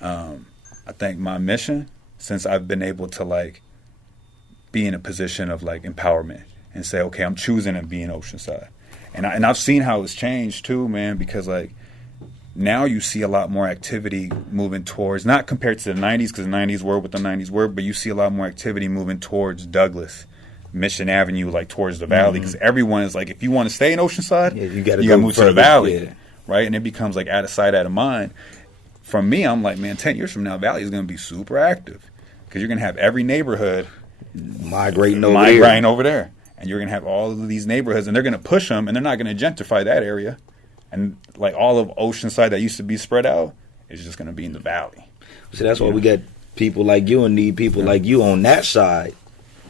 I think my mission since I've been able to like be in a position of like empowerment and say, okay, I'm choosing to be in Oceanside. And I've seen how it's changed too, man, because like now you see a lot more activity moving towards, not compared to the 90s, because the 90s were what the 90s were, but you see a lot more activity moving towards Douglas, Mission Avenue, like towards the valley, because everyone is like, if you want to stay in Oceanside, you got to move to the valley, yeah. Right? And it becomes like out of sight, out of mind. From me, I'm like, man, 10 years from now, Valley is going to be super active, because you're going to have every neighborhood migrating over there. And you're going to have all of these neighborhoods, and they're going to push them, and they're not going to gentrify that area. And like all of Oceanside that used to be spread out is just going to be in the valley. So that's why we got people like you and need people like you on that side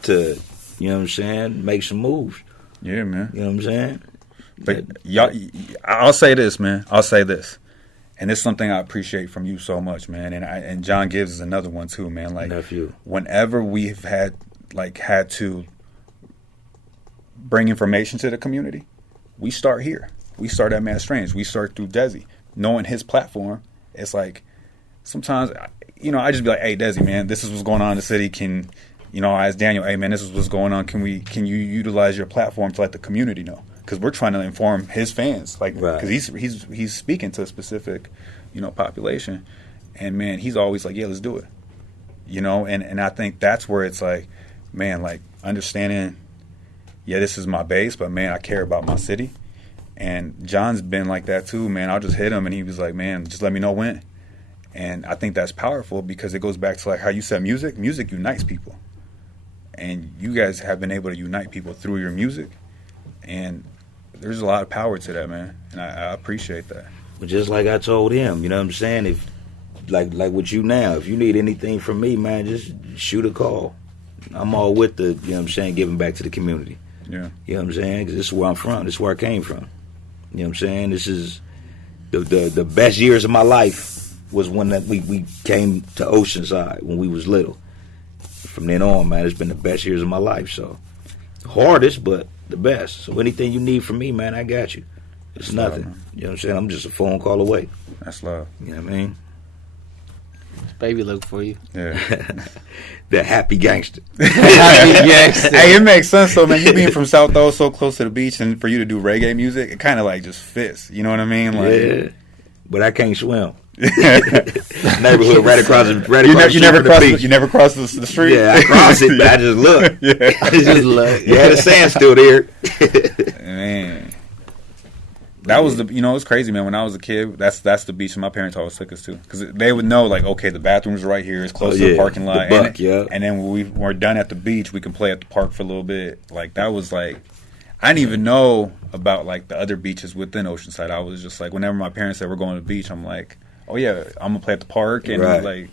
to, you know what I'm saying, make some moves. Yeah, man. You know what I'm saying? But y'all, I'll say this, man. I'll say this. And it's something I appreciate from you so much, man. And John Gibbs is another one too, man. Like nephew. Whenever we've had to bring information to the community, we start here. We start at MadStrange. We start through Dezzy. Knowing his platform, it's like sometimes, you know, I just be like, hey, Dezzy, man, this is what's going on in the city. Can, you know, I ask Daniel, hey, man, this is what's going on. Can you utilize your platform to let the community know? Because we're trying to inform his fans, like, because he's speaking to a specific, you know, population. And, man, he's always like, yeah, let's do it. You know, and I think that's where it's like, man, like understanding, yeah, this is my base, but, man, I care about my city. And John's been like that too, man. I'll just hit him, and he was like, man, just let me know when. And I think that's powerful, because it goes back to like how you said music unites people. And you guys have been able to unite people through your music. And there's a lot of power to that, man. And I appreciate that. But just like I told him, you know what I'm saying? If like with you now, if you need anything from me, man, just shoot a call. I'm all with the, you know what I'm saying, giving back to the community. Yeah. You know what I'm saying? Because this is where I'm from. This is where I came from. You know what I'm saying? This is the best years of my life was when we came to Oceanside when we was little. From then on, man, it's been the best years of my life. So hardest, but the best. So anything you need from me, man, I got you. It's That's nothing. Love, you know what I'm saying? I'm just a phone call away. That's love. You know what I mean? Babee Loc for you. Yeah. The happy gangster. Happy gangster. Hey, it makes sense though, man. You being from South though, so close to the beach, and for you to do reggae music, it kind of like just fits. You know what I mean? Like, yeah. But I can't swim. Neighborhood right across the You never cross the street. Yeah, I cross it, but I just look. Yeah, I just look. Yeah, the sand's still there. Man, that was the, you know, it's crazy, man. When I was a kid, that's the beach my parents always took us to, because they would know like, okay, the bathrooms are right here, it's close to the parking lot, and then when we were done at the beach, we can play at the park for a little bit. Like that was like, I didn't even know about like the other beaches within Oceanside. I was just like, whenever my parents said we're going to the beach, I'm like, oh yeah, I'm gonna play at the park, and like,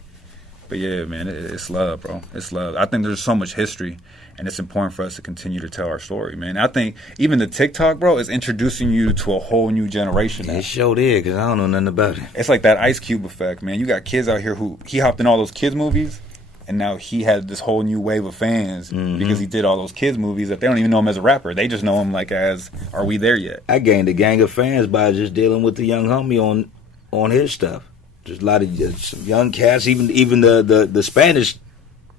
but yeah, man, it's love, bro. It's love. I think there's so much history, and it's important for us to continue to tell our story, man. I think even the TikTok, bro, is introducing you to a whole new generation now. It sure did, because I don't know nothing about it. It's like that Ice Cube effect, man. You got kids out here who, he hopped in all those kids movies, and now he had this whole new wave of fans because he did all those kids movies that they don't even know him as a rapper. They just know him like as, are we there yet? I gained a gang of fans by just dealing with the young homie on his stuff. There's a lot of some young cats, even the Spanish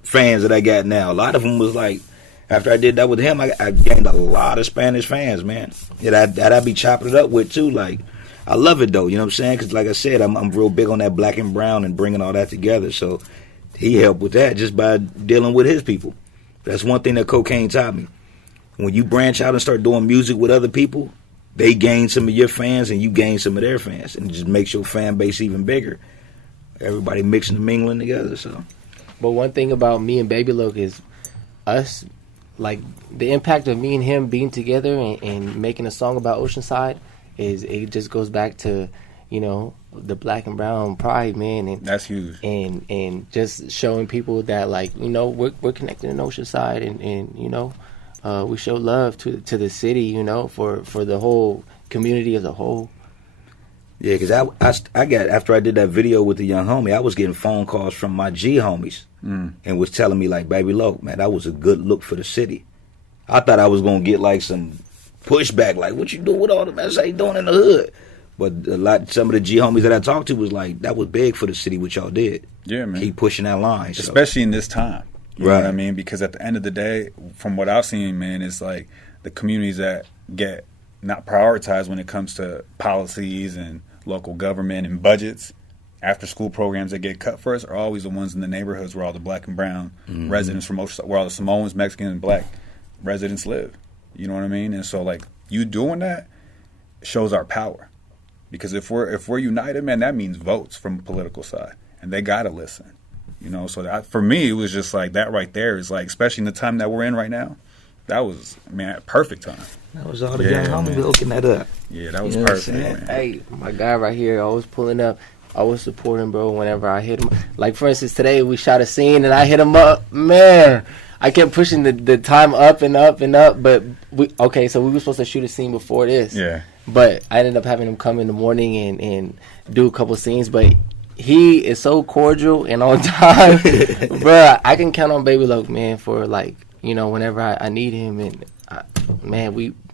fans that I got now. A lot of them was like, after I did that with him, I gained a lot of Spanish fans, man. That I be chopping it up with too. Like, I love it though, you know what I'm saying? Because like I said, I'm real big on that black and brown and bringing all that together. So he helped with that just by dealing with his people. That's one thing that cocaine taught me. When you branch out and start doing music with other people, they gain some of your fans and you gain some of their fans, and it just makes your fan base even bigger. Everybody mixing and mingling together. So, but one thing about me and Babee Loc is us. Like, the impact of me and him being together and making a song about Oceanside is, it just goes back to, you know, the black and brown pride, man. And that's huge. And just showing people that, like, you know, we're connected in Oceanside, and you know, we show love to the city, you know, for the whole community as a whole. Yeah, because I got, after I did that video with the young homie, I was getting phone calls from my G homies and was telling me, like, Babee Loc, man, that was a good look for the city. I thought I was going to get, like, some pushback, like, what you doing with all the mess I doing in the hood? But some of the G homies that I talked to was like, that was big for the city, what y'all did. Yeah, man. Keep pushing that line. Especially in this time. You right. know what I mean? Because at the end of the day, from what I've seen, man, it's like the communities that get not prioritized when it comes to policies and local government and budgets, after school programs that get cut first are always the ones in the neighborhoods where all the black and brown residents from Oceanside, where all the Samoans, Mexican, and black residents live. You know what I mean? And so, like, you doing that shows our power. Because if we're united, man, that means votes from the political side, and they gotta listen. You know, so for me, it was just like that right there is like, especially in the time that we're in right now, that was, man, perfect time. That was all the young homies looking that up. Yeah, that was perfect, man. Hey, my guy right here, always pulling up. Always supporting, bro, whenever I hit him. Like, for instance, today we shot a scene and I hit him up. Man, I kept pushing the time up and up and up. But, so we were supposed to shoot a scene before this. Yeah. But I ended up having him come in the morning and do a couple scenes. But he is so cordial and on time. Bro, I can count on Babee Loc, man, for, like, you know, whenever I need him. And,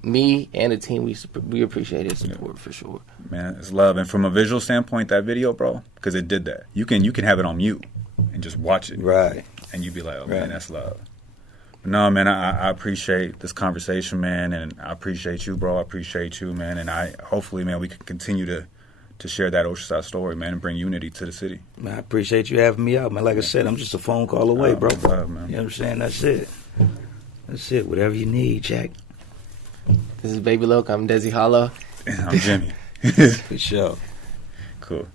me and the team, we appreciate his support for sure. Man, it's love. And from a visual standpoint, that video, bro, because it did that. You can have it on mute and just watch it. Right. And you be like, oh, man, that's love. But no, man, I appreciate this conversation, man, and I appreciate you, bro. I appreciate you, man. And hopefully, man, we can continue to share that Oceanside story, man, and bring unity to the city. Man, I appreciate you having me out, man. Like I said, I'm just a phone call away, bro. Love, man. You know what I'm saying? That's it. That's it. Whatever you need, Jack. This is Babee Loc. I'm Dezzy Hollow. I'm Jimmy. For sure. Cool.